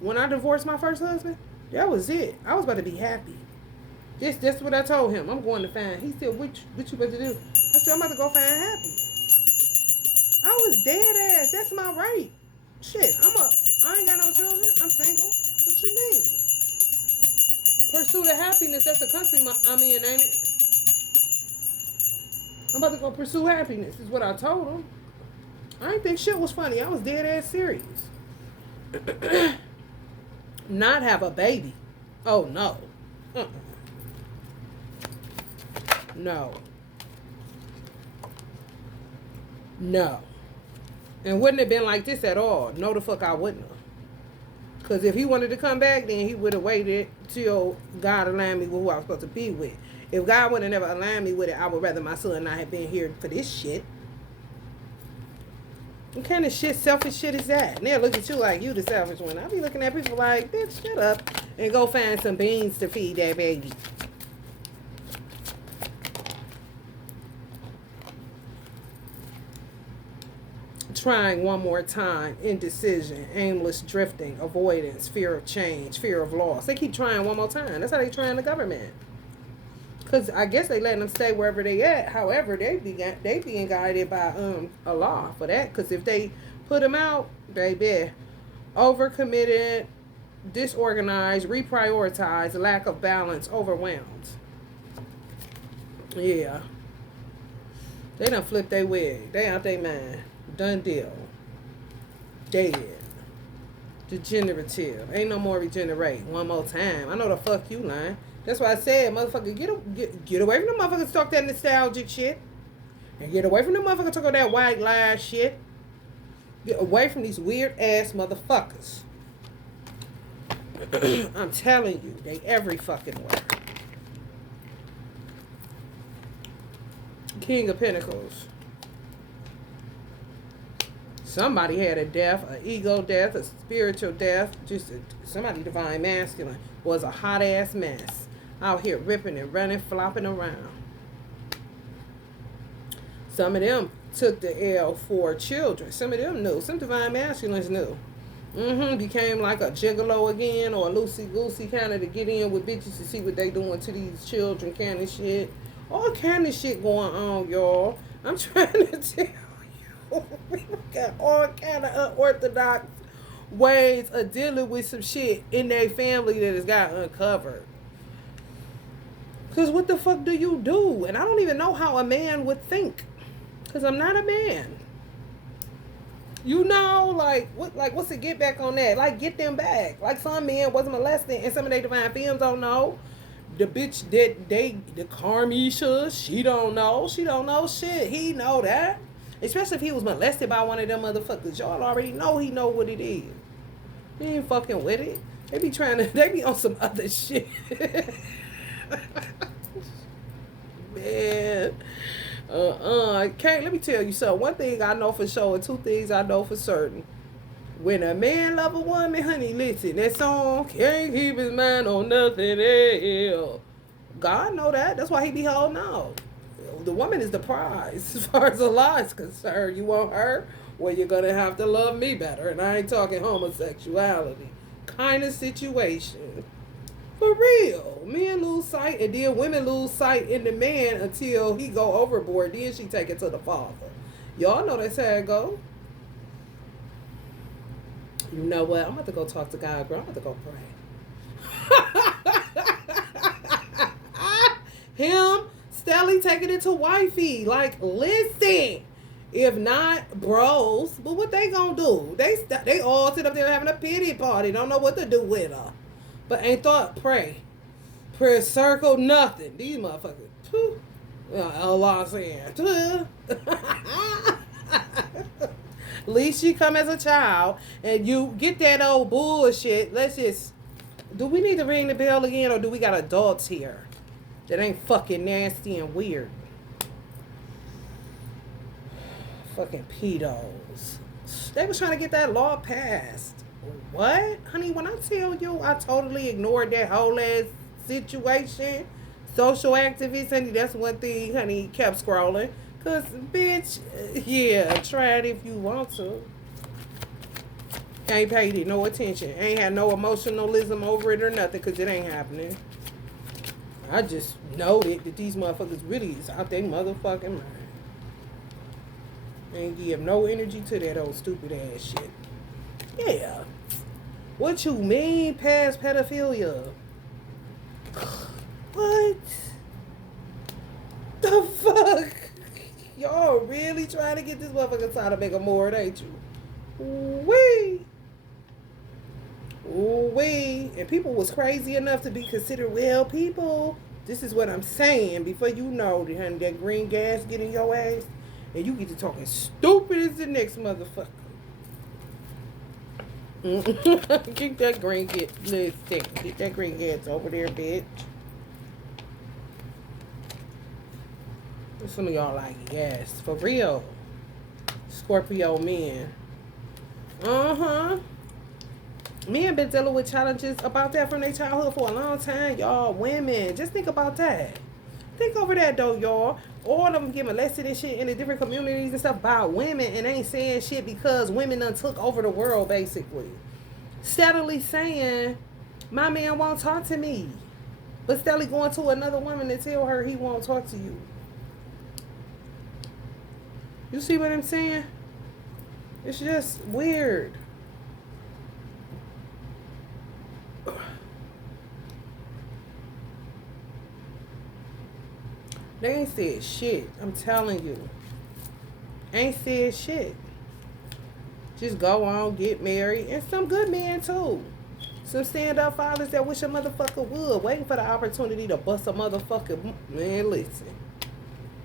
when I divorced my first husband, that was it. I was about to be happy. That's what I told him. I'm going to find. He said, what you about to do? I said, I'm about to go find happy. I was dead ass. That's my right. Shit, I ain't got no children. I'm single. What you mean? Pursuit of happiness, that's the country I'm in, ain't it? I'm about to go pursue happiness, is what I told him. I didn't think shit was funny. I was dead ass serious. Not have a baby. Oh, no. No. No. And wouldn't have been like this at all. No, the fuck I wouldn't have. Because if he wanted to come back, then he would have waited till God aligned me with who I was supposed to be with. If God would have never aligned me with it, I would rather my son not have been here for this shit. What kind of shit, selfish shit is that? And they'll look at you like you the selfish one. I'll be looking at people like, bitch, shut up. And go find some beans to feed that baby. Trying one more time, indecision, aimless drifting, avoidance, fear of change, fear of loss. They keep trying one more time. That's how they trying the government. Because I guess they letting them stay wherever they at. However, they being guided by Allah for that. Because if they put them out, they be overcommitted, disorganized, reprioritized, lack of balance, overwhelmed. Yeah. They done flipped their wig. They out their mind. Done deal. Dead. Degenerative. Ain't no more regenerate. One more time. I know the fuck you lying. That's why I said, motherfucker, get away from the motherfuckers talk that nostalgic shit. And get away from the motherfuckers talk that white lie shit. Get away from these weird ass motherfuckers. I'm telling you, they every fucking way. King of Pentacles. somebody had a death, an ego death, a spiritual death. Somebody divine masculine was a hot ass mess out here ripping and running, flopping around. Some of them took the L for children. Some of them knew. Some divine masculines knew. Became like a gigolo again or a loosey-goosey kind of to get in with bitches to see what they doing to these children kind of shit. All kind of shit going on, y'all. I'm trying to tell you. We got all kind of unorthodox ways of dealing with some shit in their family that has got uncovered. Because what the fuck do you do? And I don't even know how a man would think. Because I'm not a man. You know, what's the get back on that? Like, get them back. Like, some men wasn't molested, and some of their divine femmes don't know. The bitch the Carmisha, she don't know. She don't know shit. He know that. Especially if he was molested by one of them motherfuckers. Y'all already know he know what it is. He ain't fucking with it. They be on some other shit. Man. Can't let me tell you something. One thing I know for sure, and two things I know for certain. When a man love a woman, honey, listen, that song can't keep his mind on nothing else. God know that. That's why he be holding out. The woman is the prize as far as the law is concerned. You want her? Well, you're gonna have to love me better. And I ain't talking homosexuality kind of situation. For real. Men lose sight, and then women lose sight in the man until he go overboard. Then she take it to the father. Y'all know that's how it go. You know what? I'm about to go talk to God, girl. I'm about to go pray. Him, Stelly taking it to wifey. Like, listen. If not, bros. But what they gonna do? They all sit up there having a pity party. Don't know what to do with her. But ain't thought pray. Prayer circle, nothing. These motherfuckers. Allah saying. At least she come as a child and you get that old bullshit. Do we need to ring the bell again, or do we got adults here that ain't fucking nasty and weird? Fucking pedos. They was trying to get that law passed. What? Honey, when I tell you I totally ignored that whole ass situation, social activists, honey, that's one thing, honey, kept scrolling. Because, bitch, yeah, try it if you want to. Ain't paid it no attention. Ain't had no emotionalism over it or nothing because it ain't happening. I just noted that these motherfuckers really is out their motherfucking mind. Ain't give no energy to that old stupid ass shit. Yeah. What you mean past pedophilia? What? The fuck? Y'all really trying to get this motherfucker trying to make a more, ain't you? Wee. Wee. And people was crazy enough to be considered well people. This is what I'm saying. Before you know that green gas get in your ass, and you get to talking stupid as the next motherfucker. Keep that green gas. Listen, get that green gas over there, bitch. Some of y'all like, yes, for real. Scorpio men. Men been dealing with challenges about that from their childhood for a long time, y'all. Women, just think about that. Think over that, though, y'all. All of them get molested and shit in the different communities and stuff by women, and ain't saying shit because women done took over the world, basically. Steadily saying, my man won't talk to me. But steadily going to another woman to tell her he won't talk to you. You see what I'm saying? It's just weird. They ain't said shit. I'm telling you. Ain't said shit. Just go on, get married. And some good men, too. Some stand-up fathers that wish a motherfucker would. Waiting for the opportunity to bust a motherfucker. Man, listen.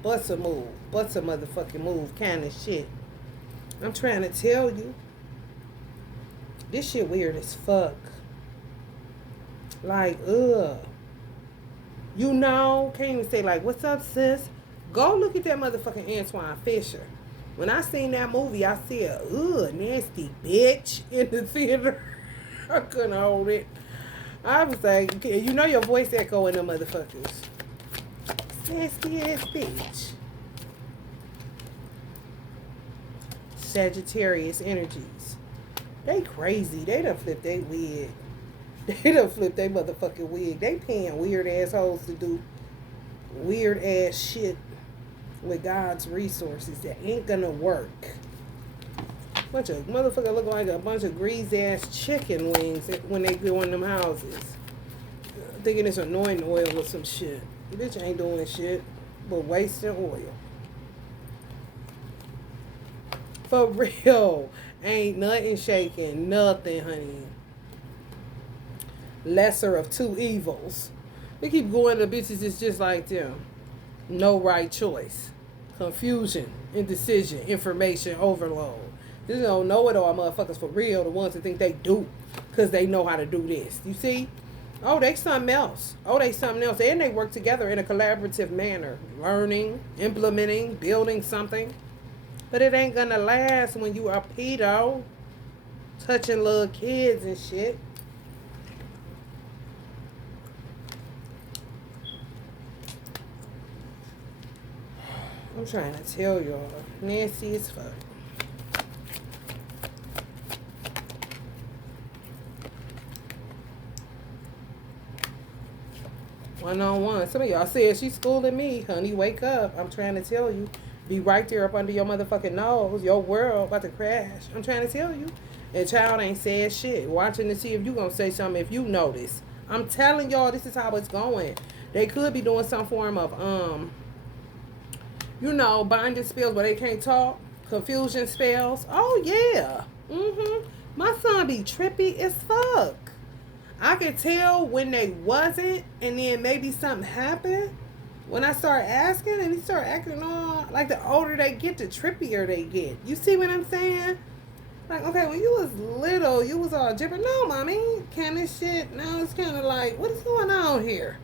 Bust a move. Bust a motherfucking move kind of shit. I'm trying to tell you. This shit weird as fuck. Like, ugh. You know, can't even say like, what's up, sis? Go look at that motherfucking Antoine Fisher. When I seen that movie, I said, ugh, nasty bitch in the theater. I couldn't hold it. I was like, you know your voice echo in them motherfuckers. Nasty ass bitch. Sagittarius energies. They crazy. They done flipped their wig. They done flipped their motherfucking wig. They paying weird assholes to do weird ass shit with God's resources that ain't gonna work. Bunch of motherfucker looking like a bunch of greased ass chicken wings when they go in them houses. Thinking it's anointing oil or some shit. Bitch ain't doing shit but wasting oil. For real. Ain't nothing shaking. Nothing, honey. Lesser of two evils. They keep going to bitches it's just like them. No right choice. Confusion, indecision, information overload. This don't know it all motherfuckers for real. The ones that think they do. Because they know how to do this. You see? Oh, they something else. Oh, they something else. And they work together in a collaborative manner. Learning, implementing, building something. But it ain't gonna last when you are pedo. Touching little kids and shit. I'm trying to tell y'all. Nasty as fuck. One-on-one. Some of y'all said she's schooling me. Honey, wake up. I'm trying to tell you. Be right there up under your motherfucking nose. Your world about to crash. I'm trying to tell you. That child ain't said shit. Watching to see if you gonna say something if you notice. I'm telling y'all this is how it's going. They could be doing some form of binding spells where they can't talk. Confusion spells. Oh yeah. My son be trippy as fuck. I could tell when they wasn't, and then maybe something happened. When I start asking, and he start acting all like the older they get, the trippier they get. You see what I'm saying? Like, okay, when you was little, you was all different. No, mommy, kind of shit. Now it's kind of like, what is going on here?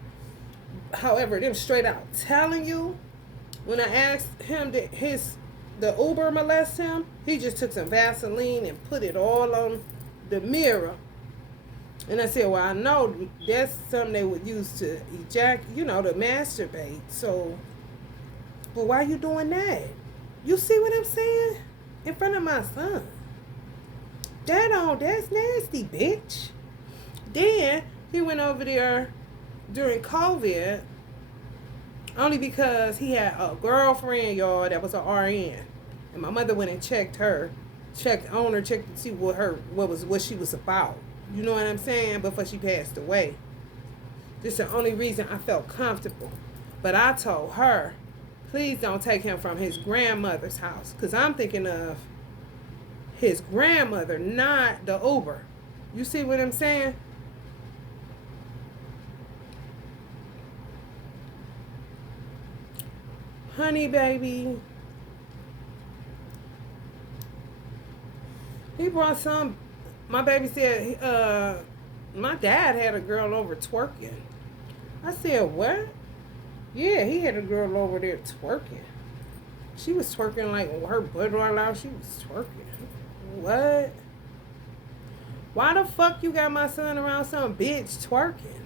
However, them straight out telling you, when I asked him that the Uber molest him, he just took some Vaseline and put it all on the mirror. And I said, well, I know that's something they would use to ejaculate, to masturbate. So, but why you doing that? You see what I'm saying? In front of my son. That's nasty, bitch. Then he went over there during COVID only because he had a girlfriend, y'all, that was an RN. And my mother went and checked on her, checked to see what she was about. You know what I'm saying? Before she passed away. This is the only reason I felt comfortable. But I told her, please don't take him from his grandmother's house. Because I'm thinking of his grandmother, not the Uber. You see what I'm saying? Honey, baby. He brought some. My baby said, my dad had a girl over twerking. I said, what? Yeah, he had a girl over there twerking. She was twerking like her butt all out. She was twerking. What? Why the fuck you got my son around some bitch twerking?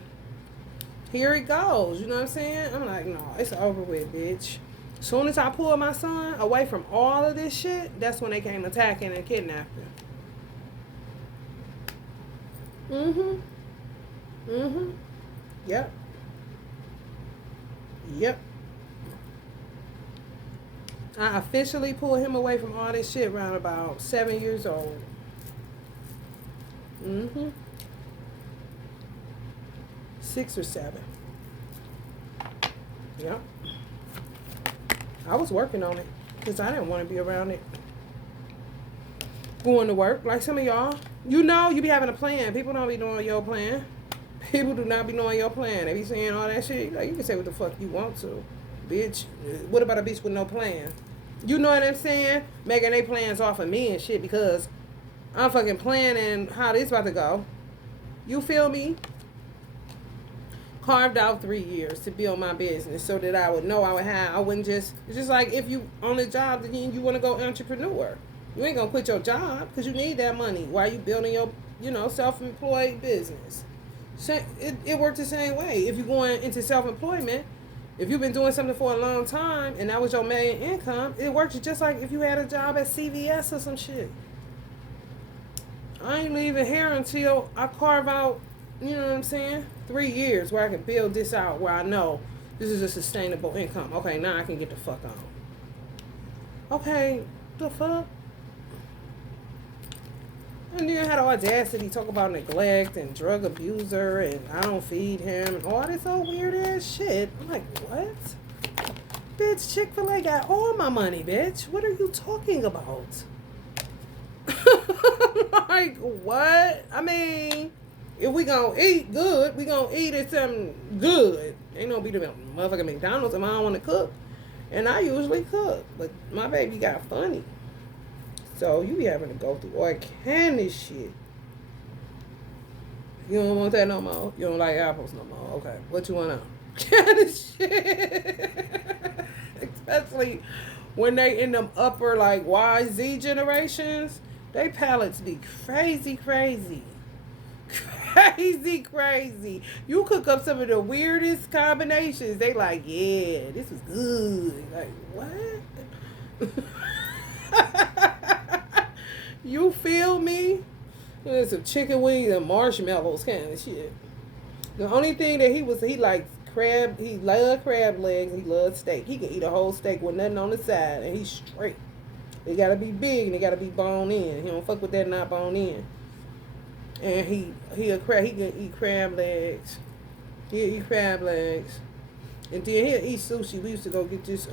Here he goes. You know what I'm saying? I'm like, no, it's over with, bitch. As soon as I pulled my son away from all of this shit, that's when they came attacking and kidnapping. Yep. I officially pulled him away from all this shit around about 7 years old. 6 or 7. Yep. I was working on it because I didn't want to be around it. Going to work like some of y'all. You be having a plan. People don't be doing your plan. People do not be knowing your plan. They be saying all that shit. Like, you can say what the fuck you want to. Bitch. What about a bitch with no plan? You know what I'm saying? Making they plans off of me and shit because I'm fucking planning how this about to go. You feel me? carved out 3 years to build my business so that I would know I wouldn't just, it's just like if you on a job, then you want to go entrepreneur. You ain't going to quit your job because you need that money while you building your, self-employed business. It worked the same way. If you're going into self-employment, if you've been doing something for a long time and that was your main income, it works just like if you had a job at CVS or some shit. I ain't leaving here until I carve out, you know what I'm saying, 3 years where I can build this out, where I know this is a sustainable income. Okay, now I can get the fuck on. Okay, the fuck? And then had the audacity to talk about neglect and drug abuser and I don't feed him and all this old weird ass shit. I'm like, what? Bitch, Chick-fil-A got all my money, bitch. What are you talking about? Like, what? I mean, if we gonna eat good, we gonna eat at something good. Ain't no be the motherfucking McDonald's and I don't want to cook. And I usually cook, but my baby got funny. So you be having to go through all kind of shit. You don't want that no more? You don't like apples no more? Okay. What you want now? Kind of shit. Especially when they in them upper like Y, Z generations. They palates be crazy. Crazy. You cook up some of the weirdest combinations. They like, yeah, this is good. Like, what? You feel me? There's some chicken wings and marshmallows kind of shit. The only thing that he likes crab, he loves crab legs, he loves steak. He can eat a whole steak with nothing on the side and he's straight. They gotta be big and they gotta be bone in. He don't fuck with that not bone in. And he can eat crab legs. He'll eat crab legs. And then he'll eat sushi. We used to go get this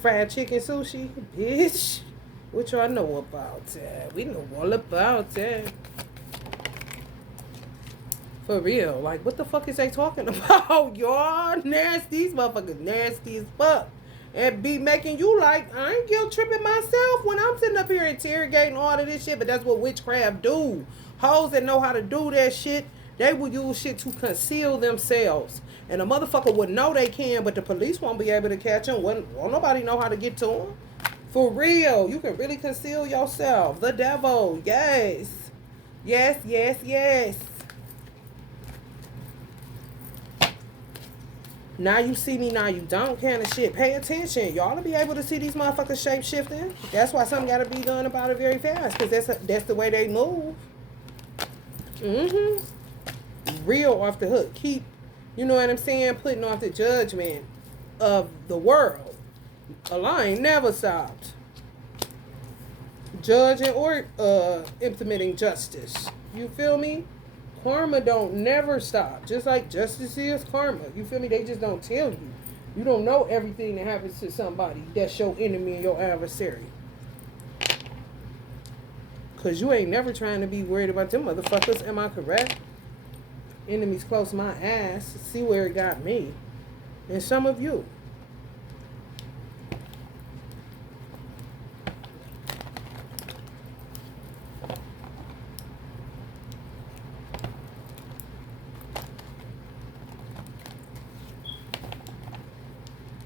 fried chicken sushi. Bitch. What y'all know about that? We know all about that. For real. Like, what the fuck is they talking about? Y'all nasty. These motherfuckers nasty as fuck. And be making you like, I ain't guilt tripping myself when I'm sitting up here interrogating all of this shit, but that's what witchcraft do. Hoes that know how to do that shit, they will use shit to conceal themselves. And a motherfucker would know they can, but the police won't be able to catch them. Won't nobody know how to get to them. For real, you can really conceal yourself. The devil, yes. Yes. Now you see me, now you don't kind of shit. Pay attention. Y'all to be able to see these motherfuckers shape shifting. That's why something got to be done about it very fast. Because that's the way they move. Real off the hook. Keep, you know what I'm saying, putting off the judgment of the world. A line never stopped. Judging or implementing justice. You feel me? Karma don't never stop. Just like justice is karma. You feel me? They just don't tell you. You don't know everything that happens to somebody that's your enemy and your adversary. Because you ain't never trying to be worried about them motherfuckers. Am I correct? Enemies close my ass. See where it got me. And some of you.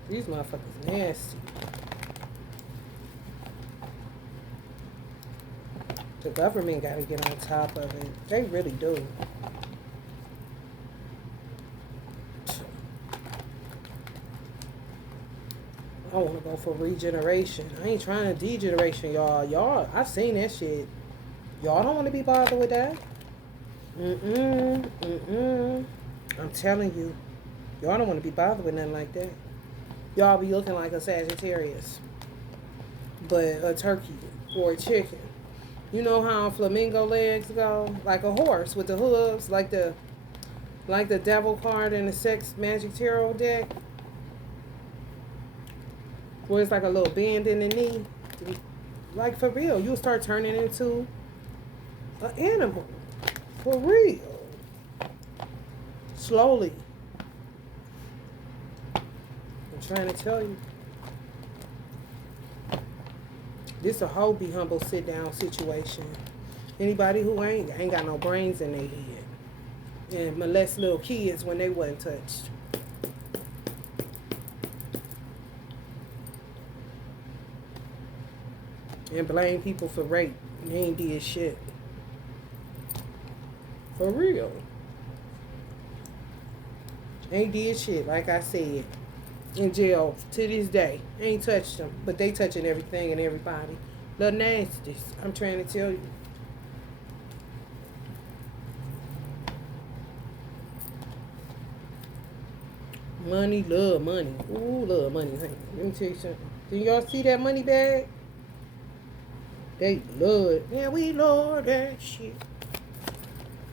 These motherfuckers nasty. The government got to get on top of it. They really do. I want to go for regeneration. I ain't trying to degeneration, y'all. Y'all, I've seen that shit. Y'all don't want to be bothered with that. I'm telling you. Y'all don't want to be bothered with nothing like that. Y'all be looking like a Sagittarius. But a turkey or a chicken. You know how flamingo legs go? Like a horse with the hooves. Like the devil card in the sex magic tarot deck. Where it's like a little bend in the knee. Like for real. You'll start turning into an animal. For real. Slowly. I'm trying to tell you. This a whole be humble sit down situation. Anybody who ain't got no brains in their head. and molest little kids when they wasn't touched. And blame people for rape. They ain't did shit. For real. Ain't did shit, like I said. In jail to this day. Ain't touched them. But they touching everything and everybody. The nasties. I'm trying to tell you. Money, love money. Ooh, love money, honey. Let me tell you something. Do y'all see that money bag? They love it. Yeah, we love that shit.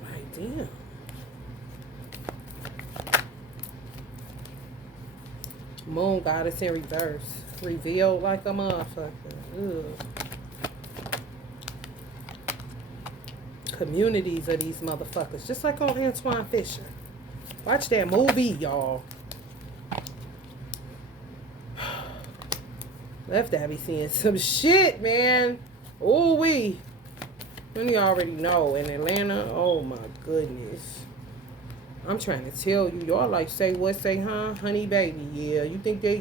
Like, damn. Moon goddess in reverse. Revealed like a motherfucker. Ugh. Communities of these motherfuckers. Just like on Antoine Fisher. Watch that movie, y'all. Left I be seeing some shit, man. Ooh wee. And you already know in Atlanta. Oh my goodness. I'm trying to tell you, y'all like say what, say huh, honey baby. Yeah, you think they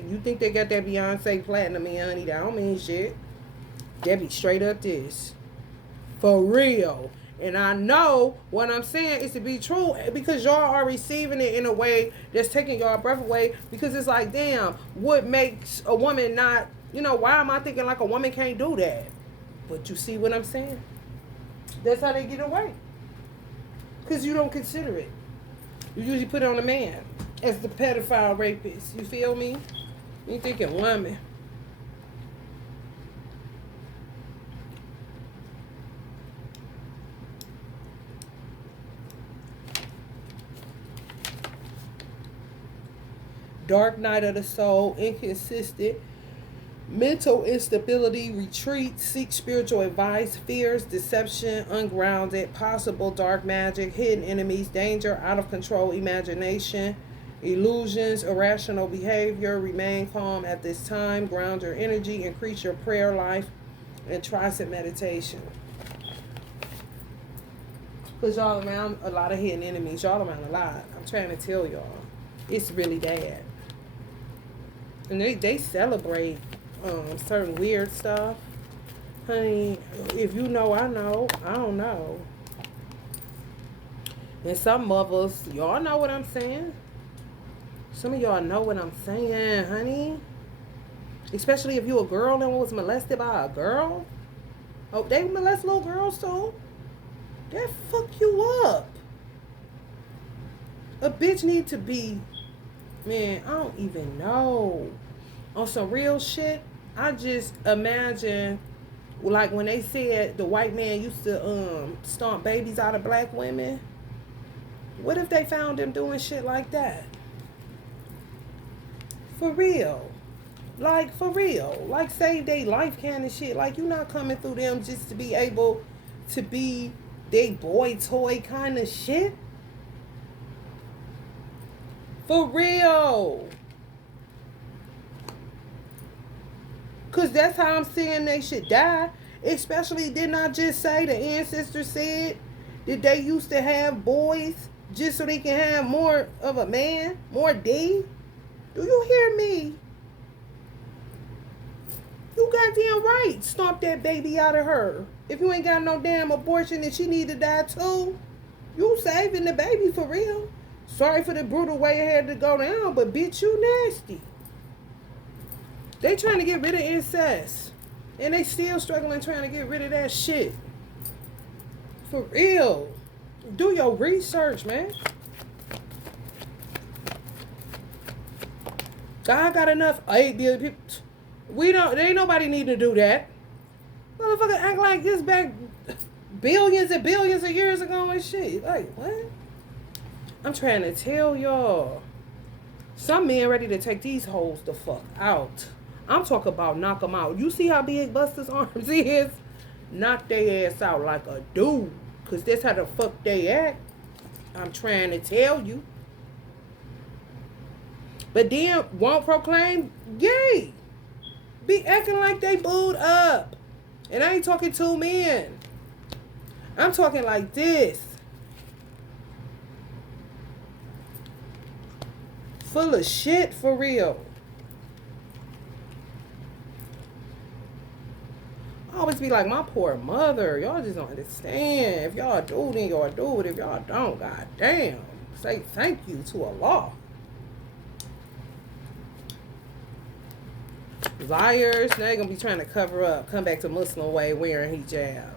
got that Beyonce platinum in, honey? That don't mean shit. They be straight up this. For real. And I know what I'm saying is to be true because y'all are receiving it in a way that's taking y'all breath away. Because it's like, damn, what makes a woman not, why am I thinking like a woman can't do that? But you see what I'm saying? That's how they get away. Because you don't consider it. You usually put it on a man as the pedophile rapist. You feel me? You thinking woman. Dark night of the soul, inconsistent, mental instability, retreat, seek spiritual advice, fears, deception, ungrounded, possible dark magic, hidden enemies, danger, out of control, imagination, illusions, irrational behavior. Remain calm at this time, ground your energy, increase your prayer life, and try some meditation. Because y'all around a lot of hidden enemies. Y'all around a lot. I'm trying to tell y'all. It's really bad. And they celebrate certain weird stuff. Honey, if you know, I know. I don't know. And some of us, y'all know what I'm saying. Some of y'all know what I'm saying, honey. Especially if you a girl and was molested by a girl. Oh, they molest little girls too? That fuck you up. A bitch need to be, man, I don't even know. On some real shit, I just imagine, like when they said the white man used to stomp babies out of black women. What if they found them doing shit like that? For real. Like, for real. Like, save their life kind of shit. Like, you not coming through them just to be able to be they boy toy kind of shit. For real. Because that's how I'm saying they should die. Especially, didn't I just say the ancestors said that they used to have boys just so they can have more of a man? More D? Do you hear me? You goddamn right. Stomp that baby out of her. If you ain't got no damn abortion and she need to die too, you saving the baby for real. Sorry for the brutal way it had to go down, but bitch, you nasty. They trying to get rid of incest. And they still struggling trying to get rid of that shit. For real. Do your research, man. God got enough 8 billion people. There ain't nobody need to do that. Motherfucker act like this back billions and billions of years ago and shit. Like, what? I'm trying to tell y'all. Some men ready to take these hoes the fuck out. I'm talking about knock them out. You see how big Buster's arms is? Knock their ass out like a dude. Because that's how the fuck they act. I'm trying to tell you. But then won't proclaim gay. Be acting like they booed up. And I ain't talking two men. I'm talking like this. full of shit for real. I always be like, my poor mother. Y'all just don't understand. If y'all do, then y'all do it. If y'all don't, god damn. Say thank you to Allah. Liars, now they gonna be trying to cover up, come back to Muslim way wearing hijab.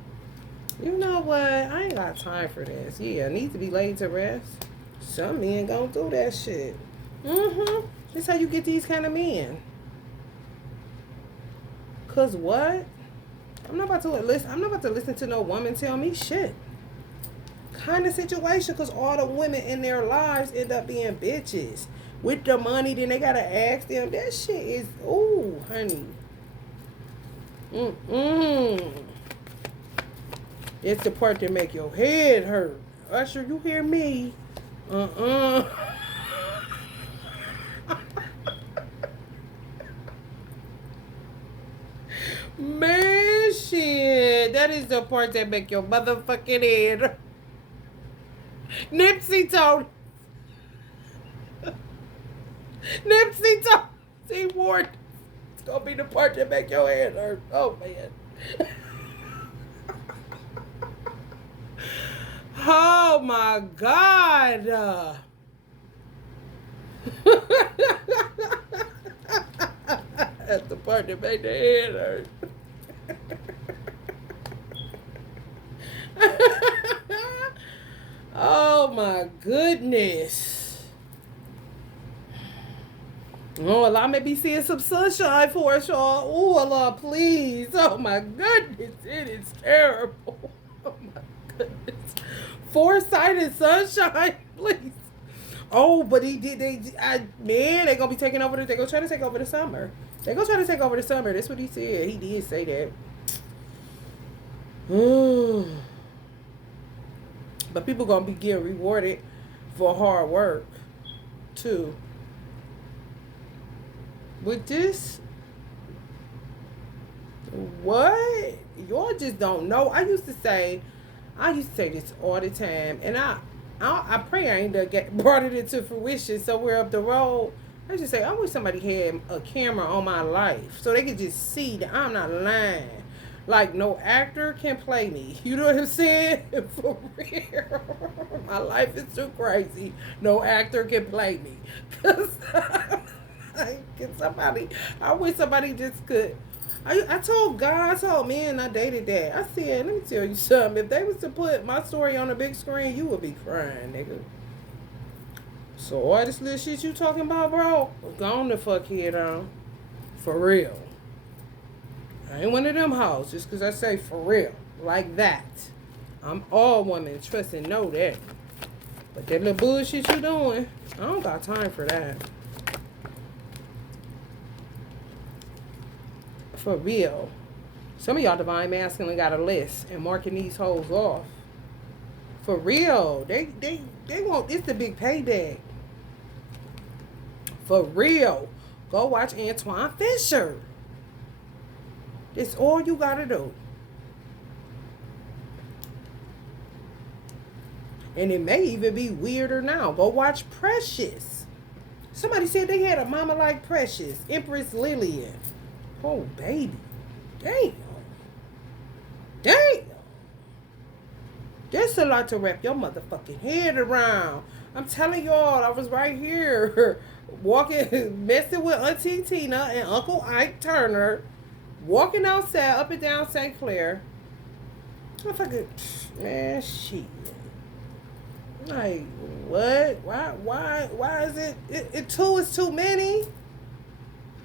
You know what? I ain't got time for this. Yeah, I need to be laid to rest. Some men gonna do that shit. Mm-hmm. That's how you get these kind of men. Cause what? I'm not about to listen to no woman tell me shit. Kind of situation, cause all the women in their lives end up being bitches. With the money, then they gotta ask them. That shit is, ooh, honey. It's the part that make your head hurt. Usher, you hear me? Man, shit. That is the part that make your motherfucking head. Nipsey told. Nipsey told. He warned. It's gonna be the part that make your head hurt. Oh, man. Oh, my God. That's the part that made the head hurt. Oh my goodness. Oh, Allah may be seeing some sunshine for us, y'all. Oh, Allah, please. Oh my goodness. It is terrible. Oh my goodness. Foresight and sunshine, please. Oh, but they're gonna be taking over they're gonna try to take over the summer. They're gonna try to take over the summer. That's what he said. He did say that. But people gonna be getting rewarded for hard work too. With this, what? Y'all just don't know. I used to say this all the time, and I pray I ain't done brought it into fruition somewhere up the road. I just say, I wish somebody had a camera on my life so they could just see that I'm not lying. Like, no actor can play me. You know what I'm saying? For real. My life is too crazy. No actor can play me. Because I wish somebody just could. I told God, I told men I dated that. I said, let me tell you something. If they was to put my story on the big screen, you would be crying, nigga. So all this little shit you talking about, bro, gone the fuck head on. For real. I ain't one of them hoes just because I say for real. Like that. I'm all women. Trust and know that. But that little bullshit you doing, I don't got time for that. For real. Some of y'all divine masculine got a list and marking these hoes off. For real. They want, it's the big payday. For real. Go watch Antoine Fisher. It's all you gotta do. And it may even be weirder now. Go watch Precious. Somebody said they had a mama like Precious. Empress Lillian. Oh, baby. Damn. That's a lot to wrap your motherfucking head around. I'm telling y'all, I was right here walking, messing with Auntie Tina and Uncle Ike Turner, walking outside up and down St. Clair. Motherfucker, man, shit. Like, what? Why is it two is too many?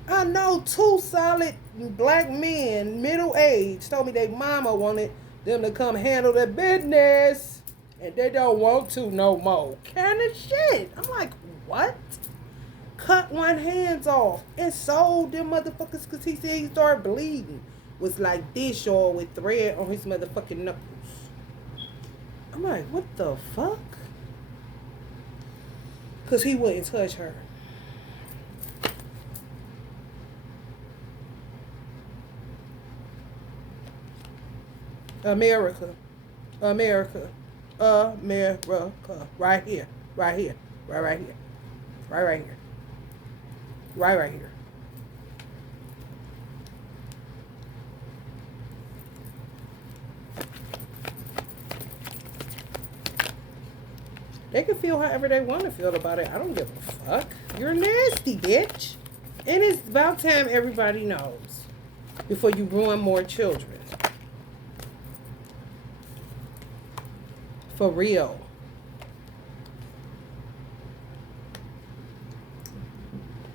I know 2 solid black men, middle age, told me their mama wanted them to come handle their business, and they don't want to no more. Kind of shit. I'm like, what? Cut one hands off and sold them motherfuckers because he said he started bleeding. Was like this, y'all, with thread on his motherfucking knuckles. I'm like, what the fuck? Because he wouldn't touch her. America. Right here. Right here. Right here. They can feel however they want to feel about it. I don't give a fuck. You're nasty, bitch. And it's about time everybody knows before you ruin more children. For real.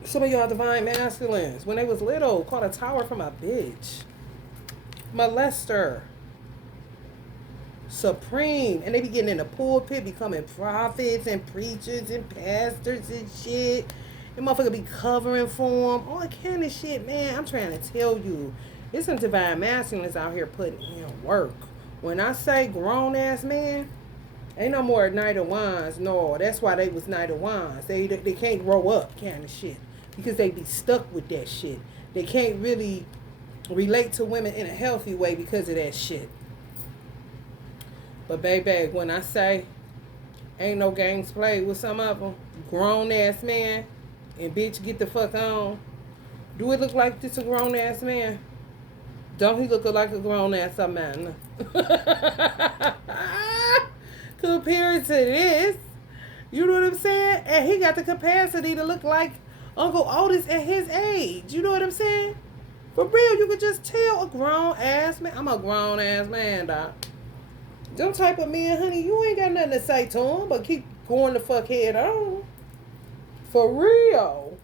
Some of y'all divine masculines, when they was little, caught a tower from a bitch. Molester. Supreme. And they be getting in the pulpit, becoming prophets and preachers and pastors and shit. And motherfucker be covering for them. All that kind of shit, man. I'm trying to tell you. There's some divine masculines out here putting in work. When I say grown ass man, ain't no more Knight of Wands. No, that's why they was Knight of Wands. They can't grow up kind of shit. Because they be stuck with that shit. They can't really relate to women in a healthy way because of that shit. But baby, when I say ain't no games played with some of them, grown ass man, and bitch get the fuck on. Do it look like this a grown ass man? Don't he look like a grown ass man? Compared to this, you know what I'm saying? And he got the capacity to look like Uncle Otis at his age. You know what I'm saying? For real, you could just tell a grown ass man. I'm a grown ass man, dog. Them type of men, honey, you ain't got nothing to say to them, but keep going the fuck head on. For real.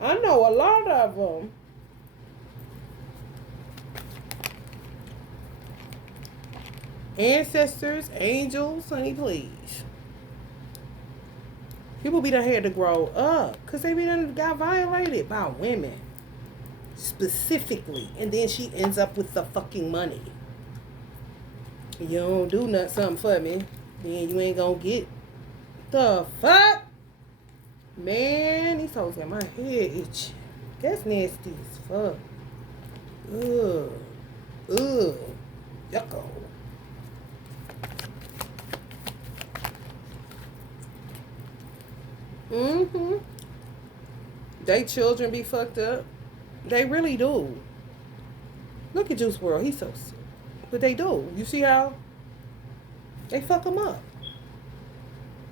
I know a lot of them. Ancestors, angels, honey, please. People be done had to grow up because they be done got violated by women. Specifically. And then she ends up with the fucking money. You don't do nothing something for me, then you ain't gonna get the fuck. Man, these hoes got my head itch. That's nasty as fuck. Ugh. Ugh. Yucko. Mm-hmm. They children be fucked up. They really do. Look at Juice WRLD. He's so sick. But they do. You see how they fuck them up?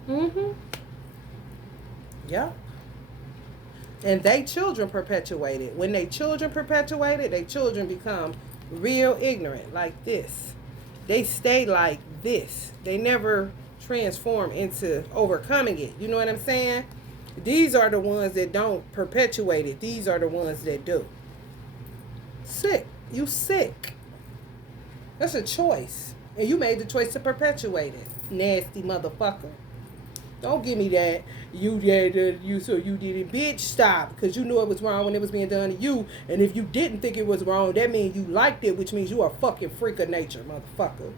Mm-hmm. Yeah. And they children perpetuate it. When they children perpetuate it, they children become real ignorant like this. They stay like this. They never transform into overcoming it. You know what I'm saying? These are the ones that don't perpetuate it. These are the ones that do. Sick. You sick. That's a choice. And you made the choice to perpetuate it. Nasty motherfucker. Don't give me that. You did it. You did it. Bitch, stop. Because you knew it was wrong when it was being done to you. And if you didn't think it was wrong, that means you liked it, which means you are a fucking freak of nature, motherfucker.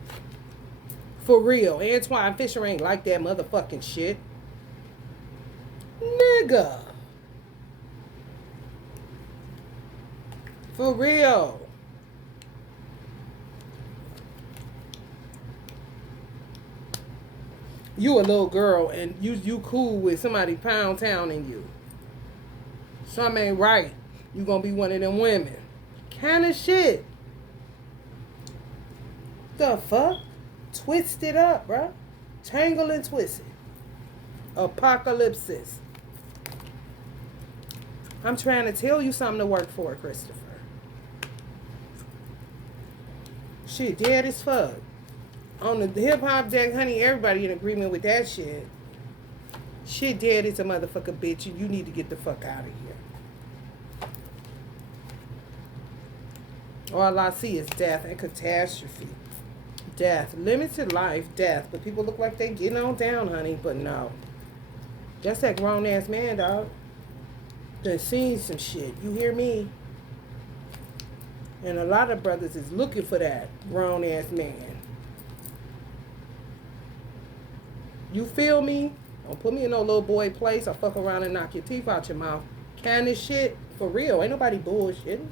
For real. Antoine Fisher ain't like that motherfucking shit. Nigga. For real. You a little girl and you cool with somebody pound town in you. Something ain't right. You gonna be one of them women. Kind of shit. The fuck? Twist it up, bruh. Tangle and twist it. Apocalypse. I'm trying to tell you something to work for, Christopher. Shit, dead as fuck. On the hip-hop deck, honey, everybody in agreement with that shit. Shit dead is a motherfucker bitch, and you need to get the fuck out of here. All I see is death and catastrophe. Death. Limited life, death. But people look like they getting on down, honey, but no. That's that grown-ass man, dog. Done seen some shit. You hear me? And a lot of brothers is looking for that grown-ass man. You feel me? Don't put me in no little boy place. I'll fuck around and knock your teeth out your mouth. Kind of shit. For real. Ain't nobody bullshitting.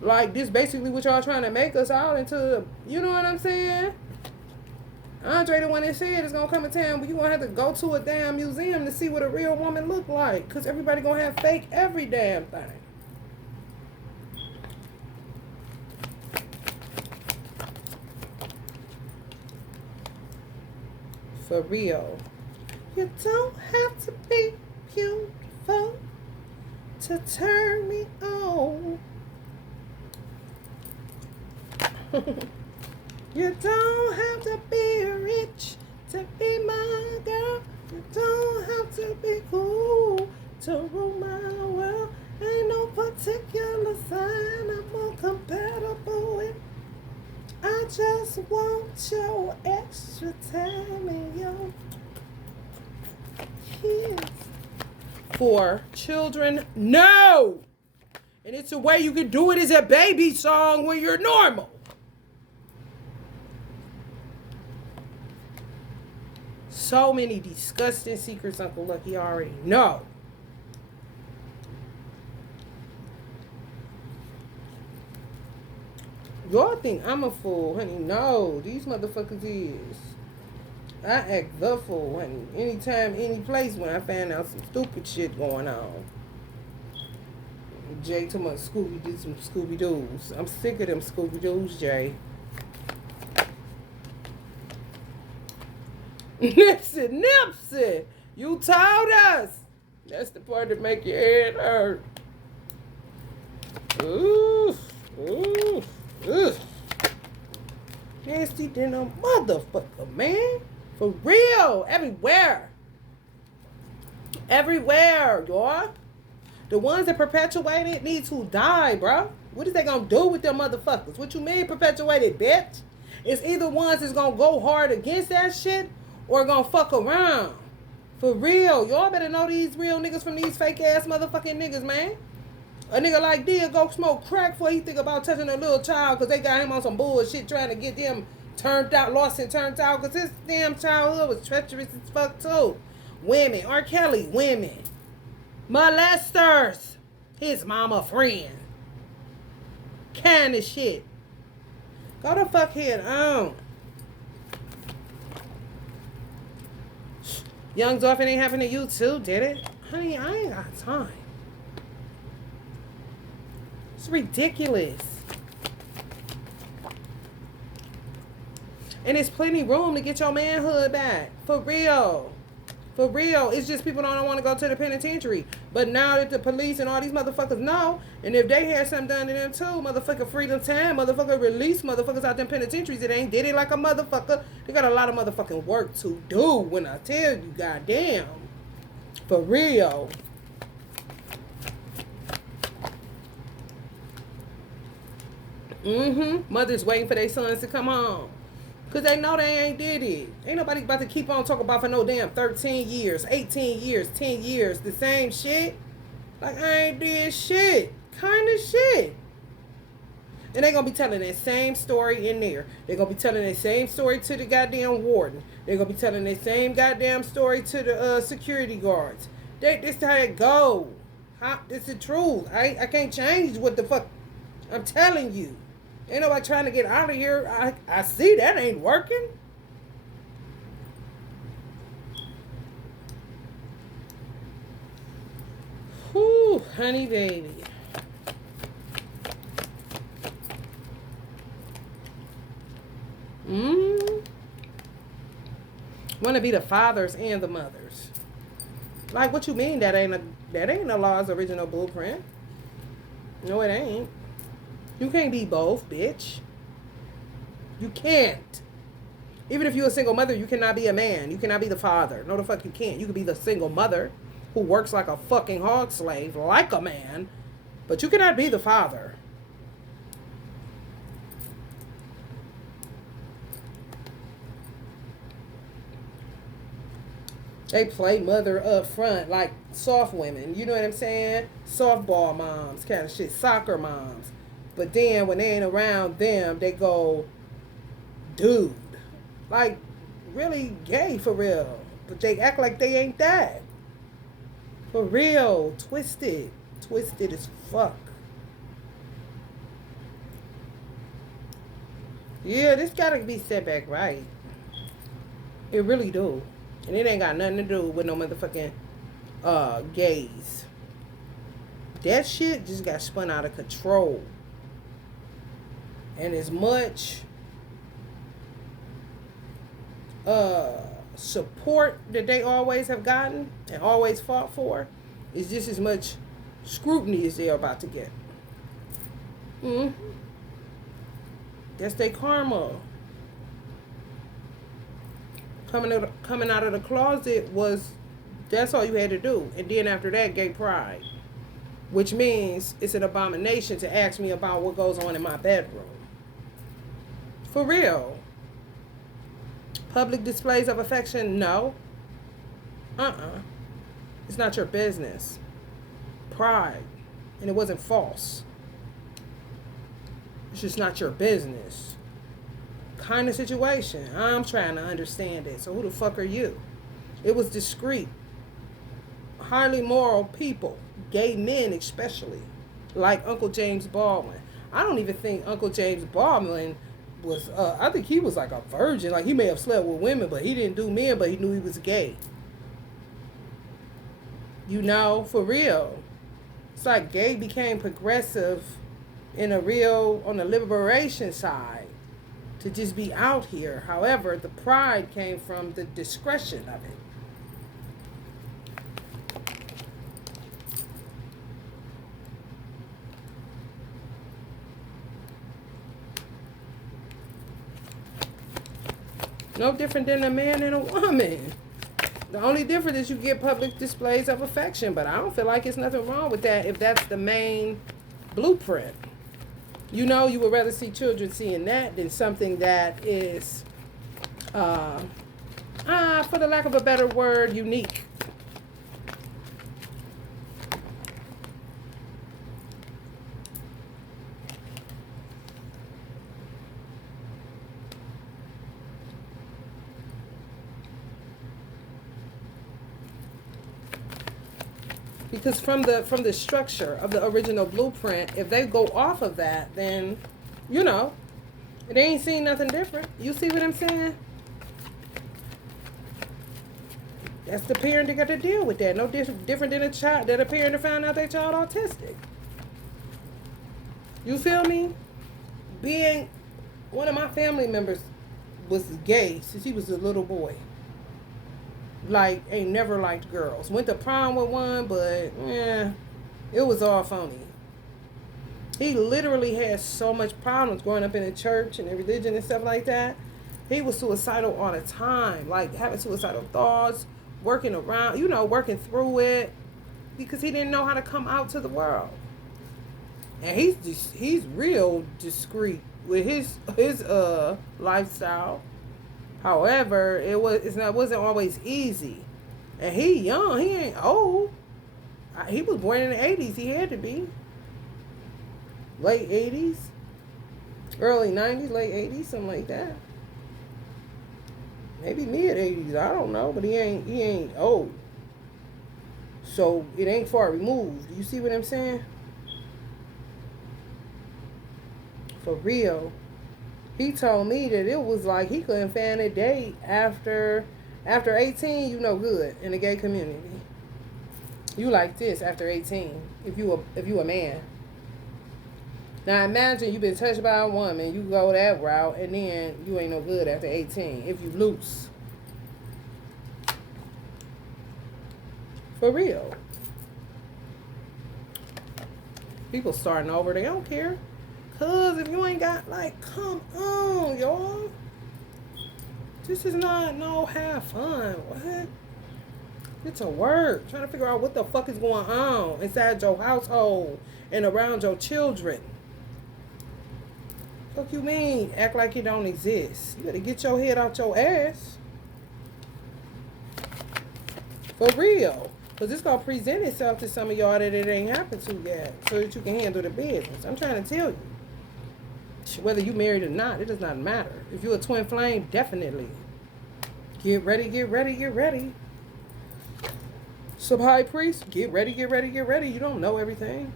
Like, this basically what y'all trying to make us out into. You know what I'm saying? Andre the one that said it's gonna come a time where you gonna have to go to a damn museum to see what a real woman look like. Cause everybody gonna have fake every damn thing. For real. You don't have to be beautiful to turn me on. You don't have to be rich to be my girl. You don't have to be cool to rule my world. Ain't no particular sign I'm more compatible with. I just want your extra time and your kids. For children, no! And it's a way you can do it as a baby song when you're normal. So many disgusting secrets Uncle Lucky already know. Y'all think I'm a fool, honey. No, these motherfuckers is. I act the fool, honey. Anytime, any place when I find out some stupid shit going on. Jay told me Scooby did some Scooby-Doos. I'm sick of them Scooby-Doos, Jay. Nipsey, you told us. That's the part that make your head hurt. Ooh. Nasty than a motherfucker, man. For real. Everywhere, y'all. The ones that perpetuate it need to die, bro. What is they gonna do with them motherfuckers? What you mean perpetuated, bitch? It's either ones that's gonna go hard against that shit or gonna fuck around. For real. Y'all better know these real niggas from these fake ass motherfucking niggas, man. A nigga like Dia go smoke crack before he think about touching a little child because they got him on some bullshit trying to get him turned out, lost and turned out because his damn childhood was treacherous as fuck too. Women, R. Kelly, women. Molesters. His mama friend. Kind of shit. Go the fuck head on. Young Dolphin ain't happened to you too, did it? Honey, I ain't got time. It's ridiculous. And there's plenty room to get your manhood back. For real. For real. It's just people don't want to go to the penitentiary. But now that the police and all these motherfuckers know, and if they had something done to them too, motherfucker freedom time, motherfucker release motherfuckers out them penitentiaries, it ain't did it like a motherfucker. They got a lot of motherfucking work to do when I tell you, goddamn. For real. Mothers waiting for their sons to come home. Because they know they ain't did it. Ain't nobody about to keep on talking about for no damn 13 years, 18 years, 10 years. The same shit. Like, I ain't did shit. Kind of shit. And they going to be telling that same story in there. They're going to be telling that same story to the goddamn warden. They're going to be telling that same goddamn story to the security guards. This how it go. This is the truth. I can't change what the fuck I'm telling you. Ain't nobody trying to get out of here. I see that ain't working. Whew, honey baby. Want to be the fathers and the mothers. Like, what you mean that ain't a law's original blueprint? No, it ain't. You can't be both, bitch. You can't. Even if you're a single mother, you cannot be a man. You cannot be the father. No, the fuck you can't. You could be the single mother who works like a fucking hog slave, like a man, but you cannot be the father. They play mother up front like soft women. You know what I'm saying? Softball moms, kind of shit. Soccer moms. But then when they ain't around them, they go, dude. Like, really gay for real. But they act like they ain't that. For real. Twisted. Twisted as fuck. Yeah, this gotta be set back right. It really do. And it ain't got nothing to do with no motherfucking gays. That shit just got spun out of control. And as much support that they always have gotten and always fought for, is just as much scrutiny as they're about to get. That's their karma. Coming out of the closet was, that's all you had to do. And then after that, gay pride. Which means it's an abomination to ask me about what goes on in my bedroom. For real. Public displays of affection, no. It's not your business. Pride. And it wasn't false. It's just not your business. Kind of situation. I'm trying to understand it. So who the fuck are you? It was discreet. Highly moral people. Gay men especially. Like Uncle James Baldwin. I don't even think Uncle James Baldwin was, I think he was like a virgin. Like he may have slept with women, but he didn't do men, but he knew he was gay. You know, for real. It's like gay became progressive in a real, on the liberation side, to just be out here. However, the pride came from the discretion of it. No different than a man and a woman. The only difference is you get public displays of affection, but I don't feel like it's nothing wrong with that if that's the main blueprint. You know, you would rather see children seeing that than something that is, for the lack of a better word, unique. Because from the structure of the original blueprint, if they go off of that, then, you know, they ain't seen nothing different. You see what I'm saying? That's the parent that got to deal with that. No different than a child, that a parent that found out their child autistic. You feel me? Being one of my family members was gay since he was a little boy. Like, ain't never liked girls. Went to prom with one, but it was all phony. He literally had so much problems growing up in the church and in religion and stuff like that. He was suicidal all the time, like having suicidal thoughts, working around, working through it, because he didn't know how to come out to the world. And he's real discreet with his lifestyle. However, it wasn't always easy. And he young, he ain't old. He was born in the 80s, he had to be. Late 80s, early 90s, late 80s, something like that. Maybe mid 80s, I don't know, but he ain't old. So it ain't far removed. You see what I'm saying? For real. He told me that it was like he couldn't find a date after 18, you no good in the gay community. You like this after 18, if you a man. Now imagine you've been touched by a woman, you go that route, and then you ain't no good after 18 if you loose. For real. People starting over, they don't care. Cause if you ain't got, like, come on, y'all. This is not no have fun. What? It's a work. Trying to figure out what the fuck is going on inside your household and around your children. Fuck you mean? Act like it don't exist. You better get your head out your ass. For real. Because it's going to present itself to some of y'all that it ain't happened to yet. So that you can handle the business. I'm trying to tell you. Whether you married or not, it does not matter. If you're a twin flame, definitely. Get ready, get ready, get ready. Sub high priest, get ready, get ready, get ready. You don't know everything.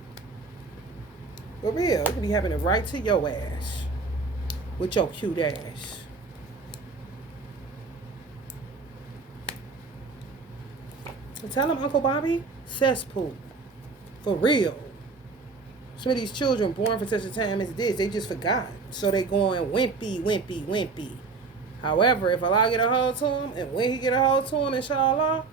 For real, it could be happening right to your ass. With your cute ass. tell him, Uncle Bobby, cesspool. For real. Some of these children born for such a time as this, they just forgot. So they going wimpy, wimpy, wimpy. However, if Allah get a hold to him, and when he get a hold to him, inshallah,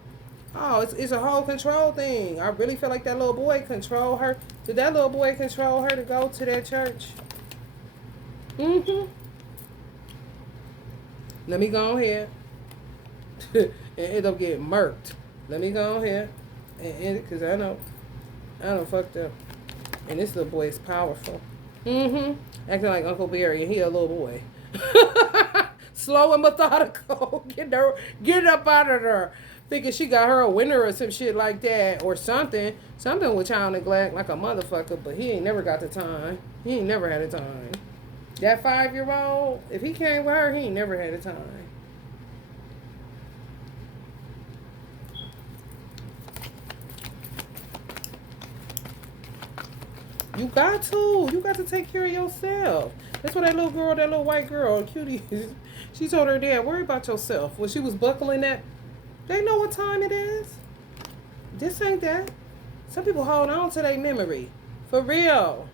oh, it's a whole control thing. I really feel like that little boy control her. Did that little boy control her to go to that church? Mm-hmm. Let me go ahead and end up getting murked. Let me go ahead and end it, because I done fucked up. And this little boy is powerful. Mm-hmm. Acting like Uncle Barry, and he a little boy. Slow and methodical. Get up out of there. Thinking she got her a winner or some shit like that, or something. Something with child neglect like a motherfucker, but he ain't never got the time. He ain't never had the time. That 5-year-old, if he came with her, he ain't never had the time. You got to take care of yourself. That's what that little girl, that little white girl, cutie, she told her dad, worry about yourself. When she was buckling that, they know what time it is. This ain't that. Some people hold on to their memory. For real.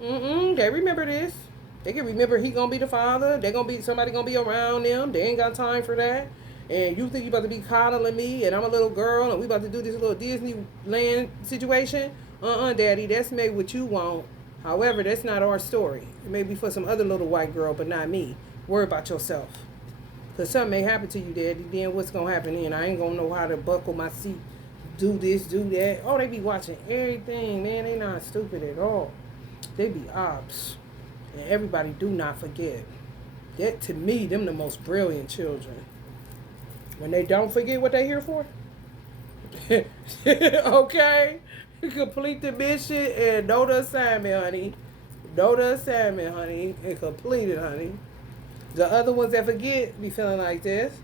They remember this. They can remember he gonna be the father. Somebody gonna be around them. They ain't got time for that. And you think you about to be coddling me, and I'm a little girl, and we about to do this little Disneyland situation? Daddy, that's maybe what you want. However, that's not our story. It may be for some other little white girl, but not me. Worry about yourself. Because something may happen to you, Daddy. Then what's going to happen then? I ain't going to know how to buckle my seat. Do this, do that. Oh, they be watching everything, man. They not stupid at all. They be ops. And everybody do not forget. That, to me, them the most brilliant children. When they don't forget what they here for. Okay? Complete the mission and know the assignment, honey. Know the assignment, honey. And complete it, honey. The other ones that forget be feeling like this.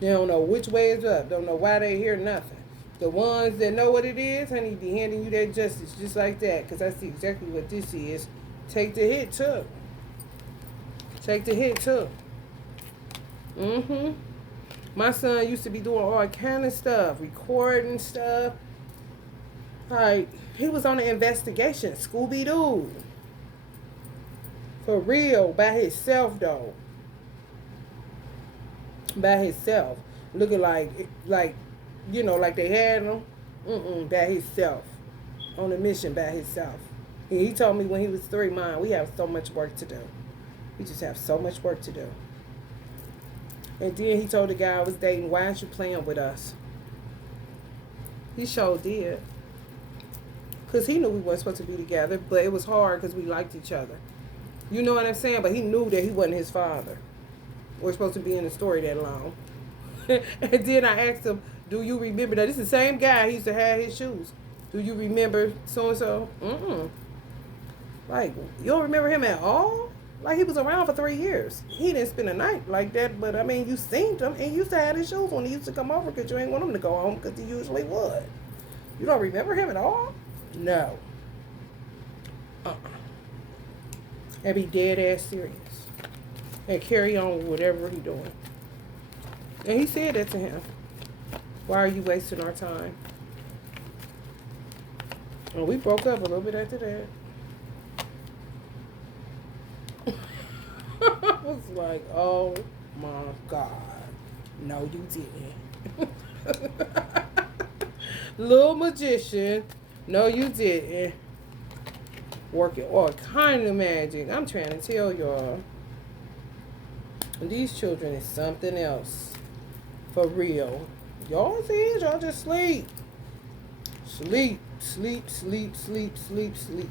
They don't know which way is up. Don't know why they hear nothing. The ones that know what it is, honey, be handing you that justice just like that. Because I see exactly what this is. Take the hit, too. Take the hit, too. My son used to be doing all kind of stuff. Recording stuff. Like, he was on an investigation. Scooby-Doo. For real. By himself, though. By himself. Looking like, you know, like they had him. By himself. On a mission by himself. He told me when he was 3, Mom, we have so much work to do. We just have so much work to do. And then he told the guy I was dating, why aren't you playing with us? He sure did. Because he knew we weren't supposed to be together, but it was hard because we liked each other. You know what I'm saying? But he knew that he wasn't his father. We're supposed to be in the story that long. And then I asked him, do you remember that? This is the same guy. He used to have his shoes. Do you remember so-and-so? Like, you don't remember him at all? Like, he was around for 3 years. He didn't spend a night like that, but, I mean, you seen him, and he used to have his shoes when he used to come over because you ain't want him to go home because he usually would. You don't remember him at all? No. And be dead ass serious. And carry on with whatever he doing. And he said that to him. Why are you wasting our time? And we broke up a little bit after that. I was like, oh my God. No, you didn't. Little magician. No, you didn't. Working all kind of magic. I'm trying to tell y'all. These children is something else. For real. Y'all see, y'all just sleep. Sleep, sleep, sleep, sleep, sleep, sleep.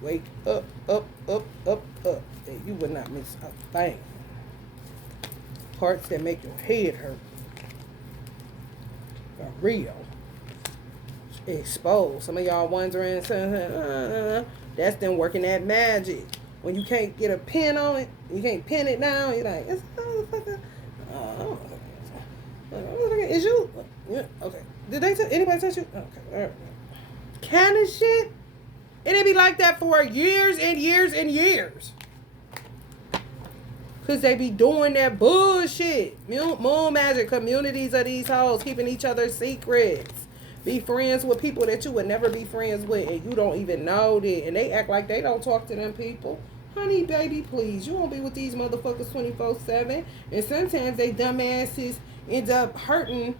Wake up, up, up, up, up. And you will not miss a thing. Parts that make your head hurt. For real. Exposed. Some of y'all wondering, that's them working that magic. When you can't get a pin on it, you can't pin it down, you're like, it's motherfucker. Is you? Yeah, okay. Did anybody touch you? Okay. All right. Kind of shit. And it be like that for years and years and years. Because they be doing that bullshit. Moon magic communities of these hoes keeping each other's secrets. Be friends with people that you would never be friends with and you don't even know that. And they act like they don't talk to them people. Honey, baby, please. You won't be with these motherfuckers 24/7. And sometimes they dumbasses end up hurting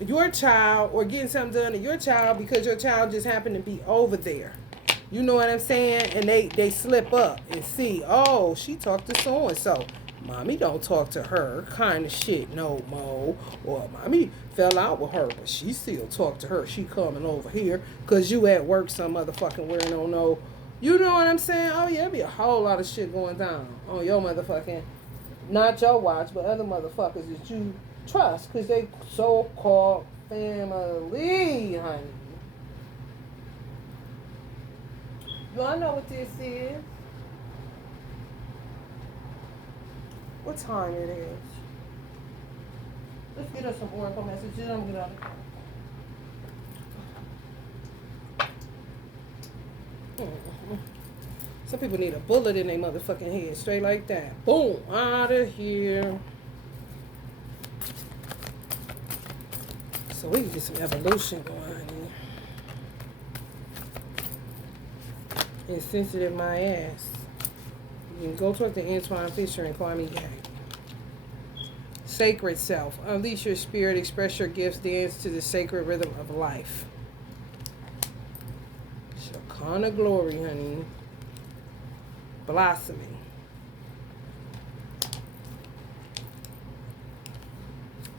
your child or getting something done to your child because your child just happened to be over there. You know what I'm saying? And they slip up and see, oh, she talked to so-and-so. Mommy don't talk to her kind of shit no more. Or mommy fell out with her, but she still talk to her. She coming over here because you at work some motherfucking where don't know. You know what I'm saying? Oh, yeah, be a whole lot of shit going down on your motherfucking, not your watch, but other motherfuckers that you trust because they so-called family, honey. Do I know what this is? What time it is? Let's get us some oracle messages. I'm gonna get out of here. Some people need a bullet in their motherfucking head, straight like that. Boom, out of here. So we can get some evolution going on here. Insensitive my ass. You can go talk to Antoine Fisher and call me gay. Sacred self. Unleash your spirit, express your gifts, dance to the sacred rhythm of life. Shekinah glory, honey. Blossoming.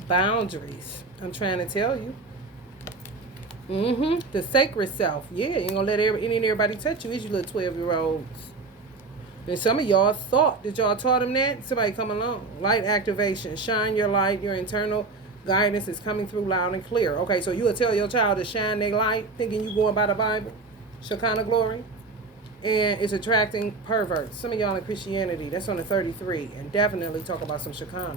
Boundaries. I'm trying to tell you. The sacred self. Yeah, you ain't gonna let any and everybody touch you. It's you little 12-year-olds. And some of y'all thought that y'all taught them that. Somebody come along. Light activation. Shine your light. Your internal guidance is coming through loud and clear. Okay, so you will tell your child to shine their light, thinking you going by the Bible. Shekinah glory. And it's attracting perverts. Some of y'all in Christianity, that's on the 33. And definitely talk about some Shekinah.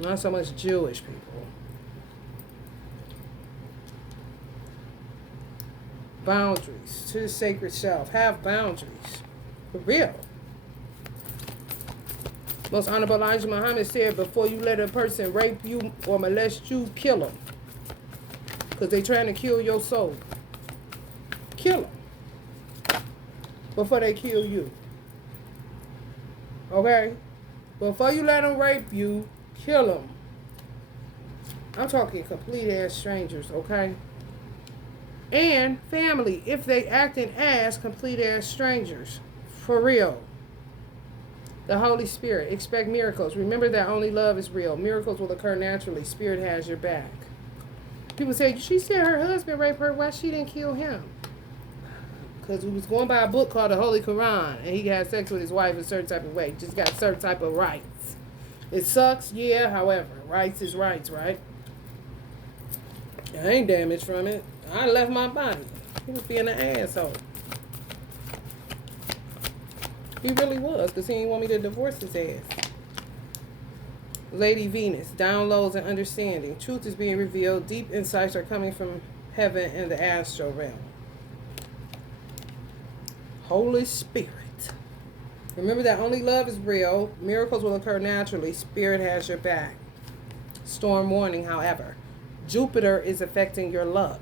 Not so much Jewish people. Boundaries to the sacred self. Have boundaries. For real. Most Honorable Elijah Muhammad said, before you let a person rape you or molest you, kill them. Because they trying to kill your soul. Kill them. Before they kill you. Okay? Before you let them rape you, kill them. I'm talking complete ass strangers, okay? And family, if they acting as complete ass strangers. For real. The Holy Spirit. Expect miracles. Remember that only love is real. Miracles will occur naturally. Spirit has your back. People say, she said her husband raped her. Why she didn't kill him? Because he was going by a book called the Holy Quran. And he had sex with his wife a certain type of way. Just got certain type of rights. It sucks, yeah. However, rights is rights, right? I ain't damaged from it. I left my body. He was being an asshole. He really was, because he didn't want me to divorce his ass. Lady Venus, downloads and understanding. Truth is being revealed. Deep insights are coming from heaven and the astral realm. Holy Spirit. Remember that only love is real. Miracles will occur naturally. Spirit has your back. Storm warning, however. Jupiter is affecting your luck.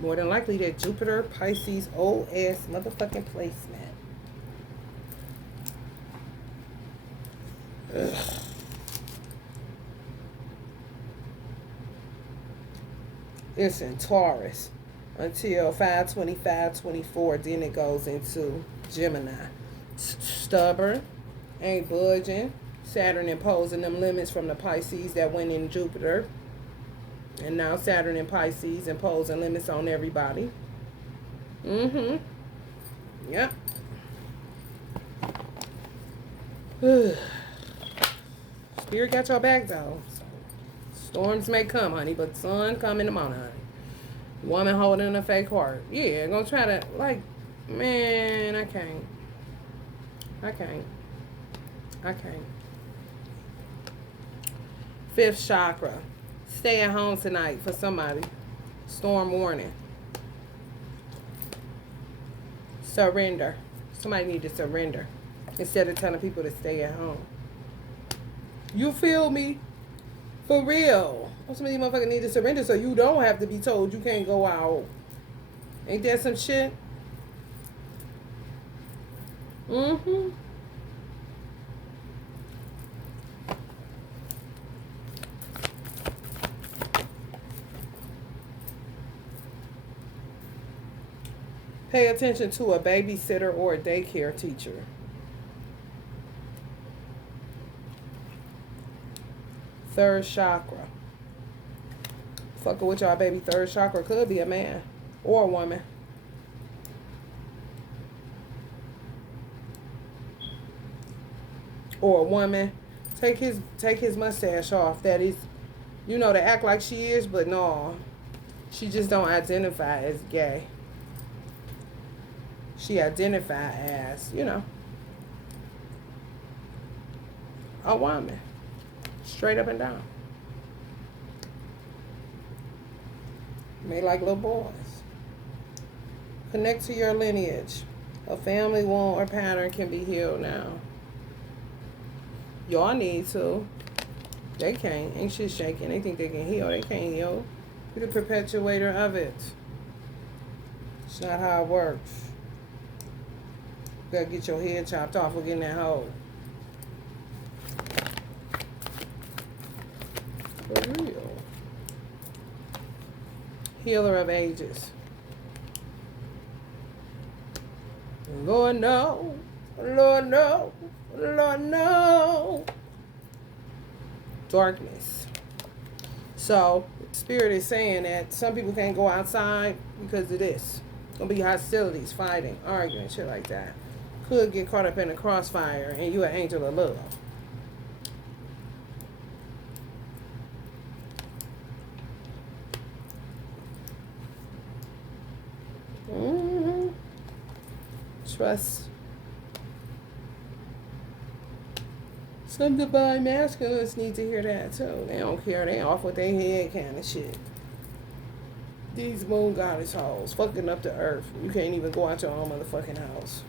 More than likely that Jupiter, Pisces, old ass motherfucking placement. Ugh. It's in Taurus until 5/25/24. Then it goes into Gemini. Stubborn, ain't budging. Saturn imposing them limits from the Pisces that went in Jupiter. And now Saturn and Pisces imposing limits on everybody. Yep. Spirit got your back though. So, storms may come, honey, but sun come in the morning, honey. Woman holding a fake heart. Yeah, gonna try to, like, man, I can't. Fifth chakra. Stay at home tonight for somebody. Storm warning. Surrender. Somebody need to surrender instead of telling people to stay at home. You feel me? For real. Some of these motherfuckers need to surrender so you don't have to be told you can't go out. Ain't that some shit? Mm-hmm. Pay attention to a babysitter or a daycare teacher. Third chakra. Fucking with y'all, baby. Third chakra could be a man or a woman. Or a woman. Take his mustache off. That is, you know, to act like she is, but no. She just don't identify as gay. She identify as, you know, a woman. Straight up and down. May like little boys. Connect to your lineage. A family wound or pattern can be healed now. Y'all need to. They can't. Ain't shit shaking. They think they can heal. They can't heal. You're the perpetuator of it. It's not how it works. You gotta get your head chopped off for getting that hole. For real. Healer of ages. Lord no. Lord no. Lord no. Darkness. So, Spirit is saying that some people can't go outside because of this. Gonna be hostilities, fighting, arguing, shit like that. Could get caught up in a crossfire and you an angel of love. Mm-hmm. Trust. Some divine masculines need to hear that too. They don't care. They off with their head kind of shit. These moon goddess hoes fucking up the earth. You can't even go out your own motherfucking house.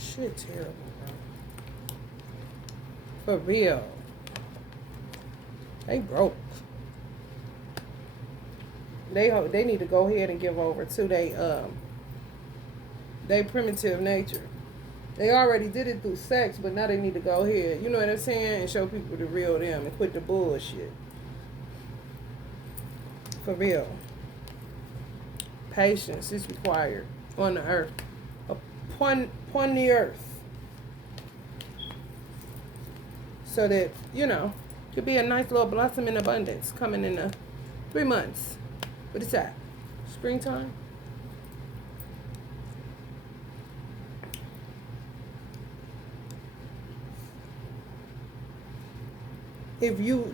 Shit terrible, bro. For real. They broke. They need to go ahead and give over to they primitive nature. They already did it through sex, but now they need to go ahead, you know what I'm saying, and show people the real them and quit the bullshit. For real. Patience is required on the earth. Upon the earth. So that, you know, could be a nice little blossom in abundance coming in 3 months. What is that? Springtime? If you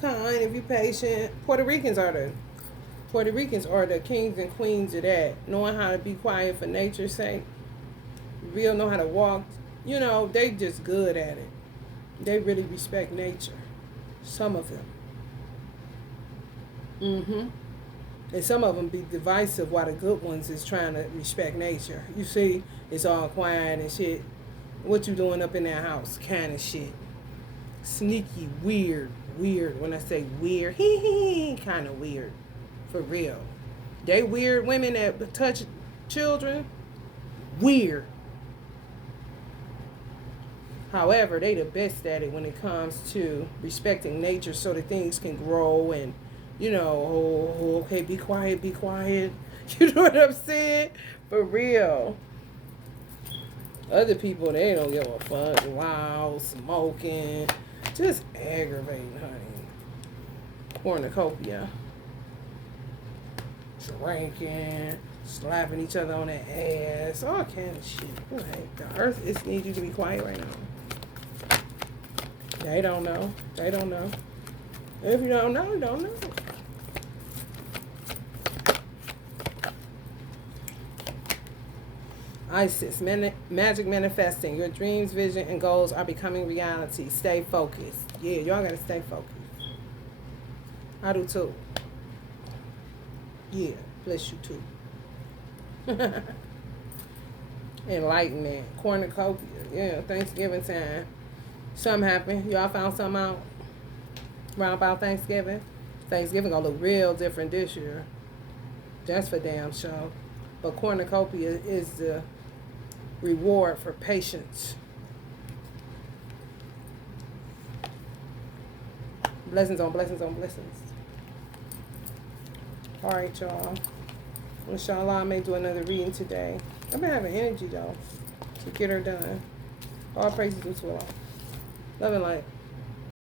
kind, if you patient, Puerto Ricans are the kings and queens of that. Knowing how to be quiet for nature's sake. Real know how to walk. You know, they just good at it. They really respect nature. Some of them. Mm-hmm. And some of them be divisive while the good ones is trying to respect nature. You see, it's all quiet and shit. What you doing up in that house? Kind of shit. Sneaky, weird. When I say weird, kind of weird. For real. They weird women that touch children. Weird. However, they the best at it when it comes to respecting nature so that things can grow and, you know, okay, be quiet. You know what I'm saying? For real. Other people, they don't give a fuck. Wow, smoking. Just aggravating, honey. Cornucopia. Drinking. Slapping each other on the ass. All kind of shit. Okay. The earth needs you to be quiet right now. They don't know. If you don't know, you don't know. Isis, magic manifesting. Your dreams, vision, and goals are becoming reality. Stay focused. Yeah, y'all gotta stay focused. I do too. Yeah, bless you too. Enlightenment, cornucopia. Yeah, Thanksgiving time. Something happened. Y'all found something out around about Thanksgiving. Thanksgiving gonna look real different this year. That's for damn sure. But cornucopia is the reward for patience. Blessings on blessings on blessings. All right, y'all. Inshallah, I may do another reading today. I've been having energy, though, to get her done. All praises to Allah. Love and light.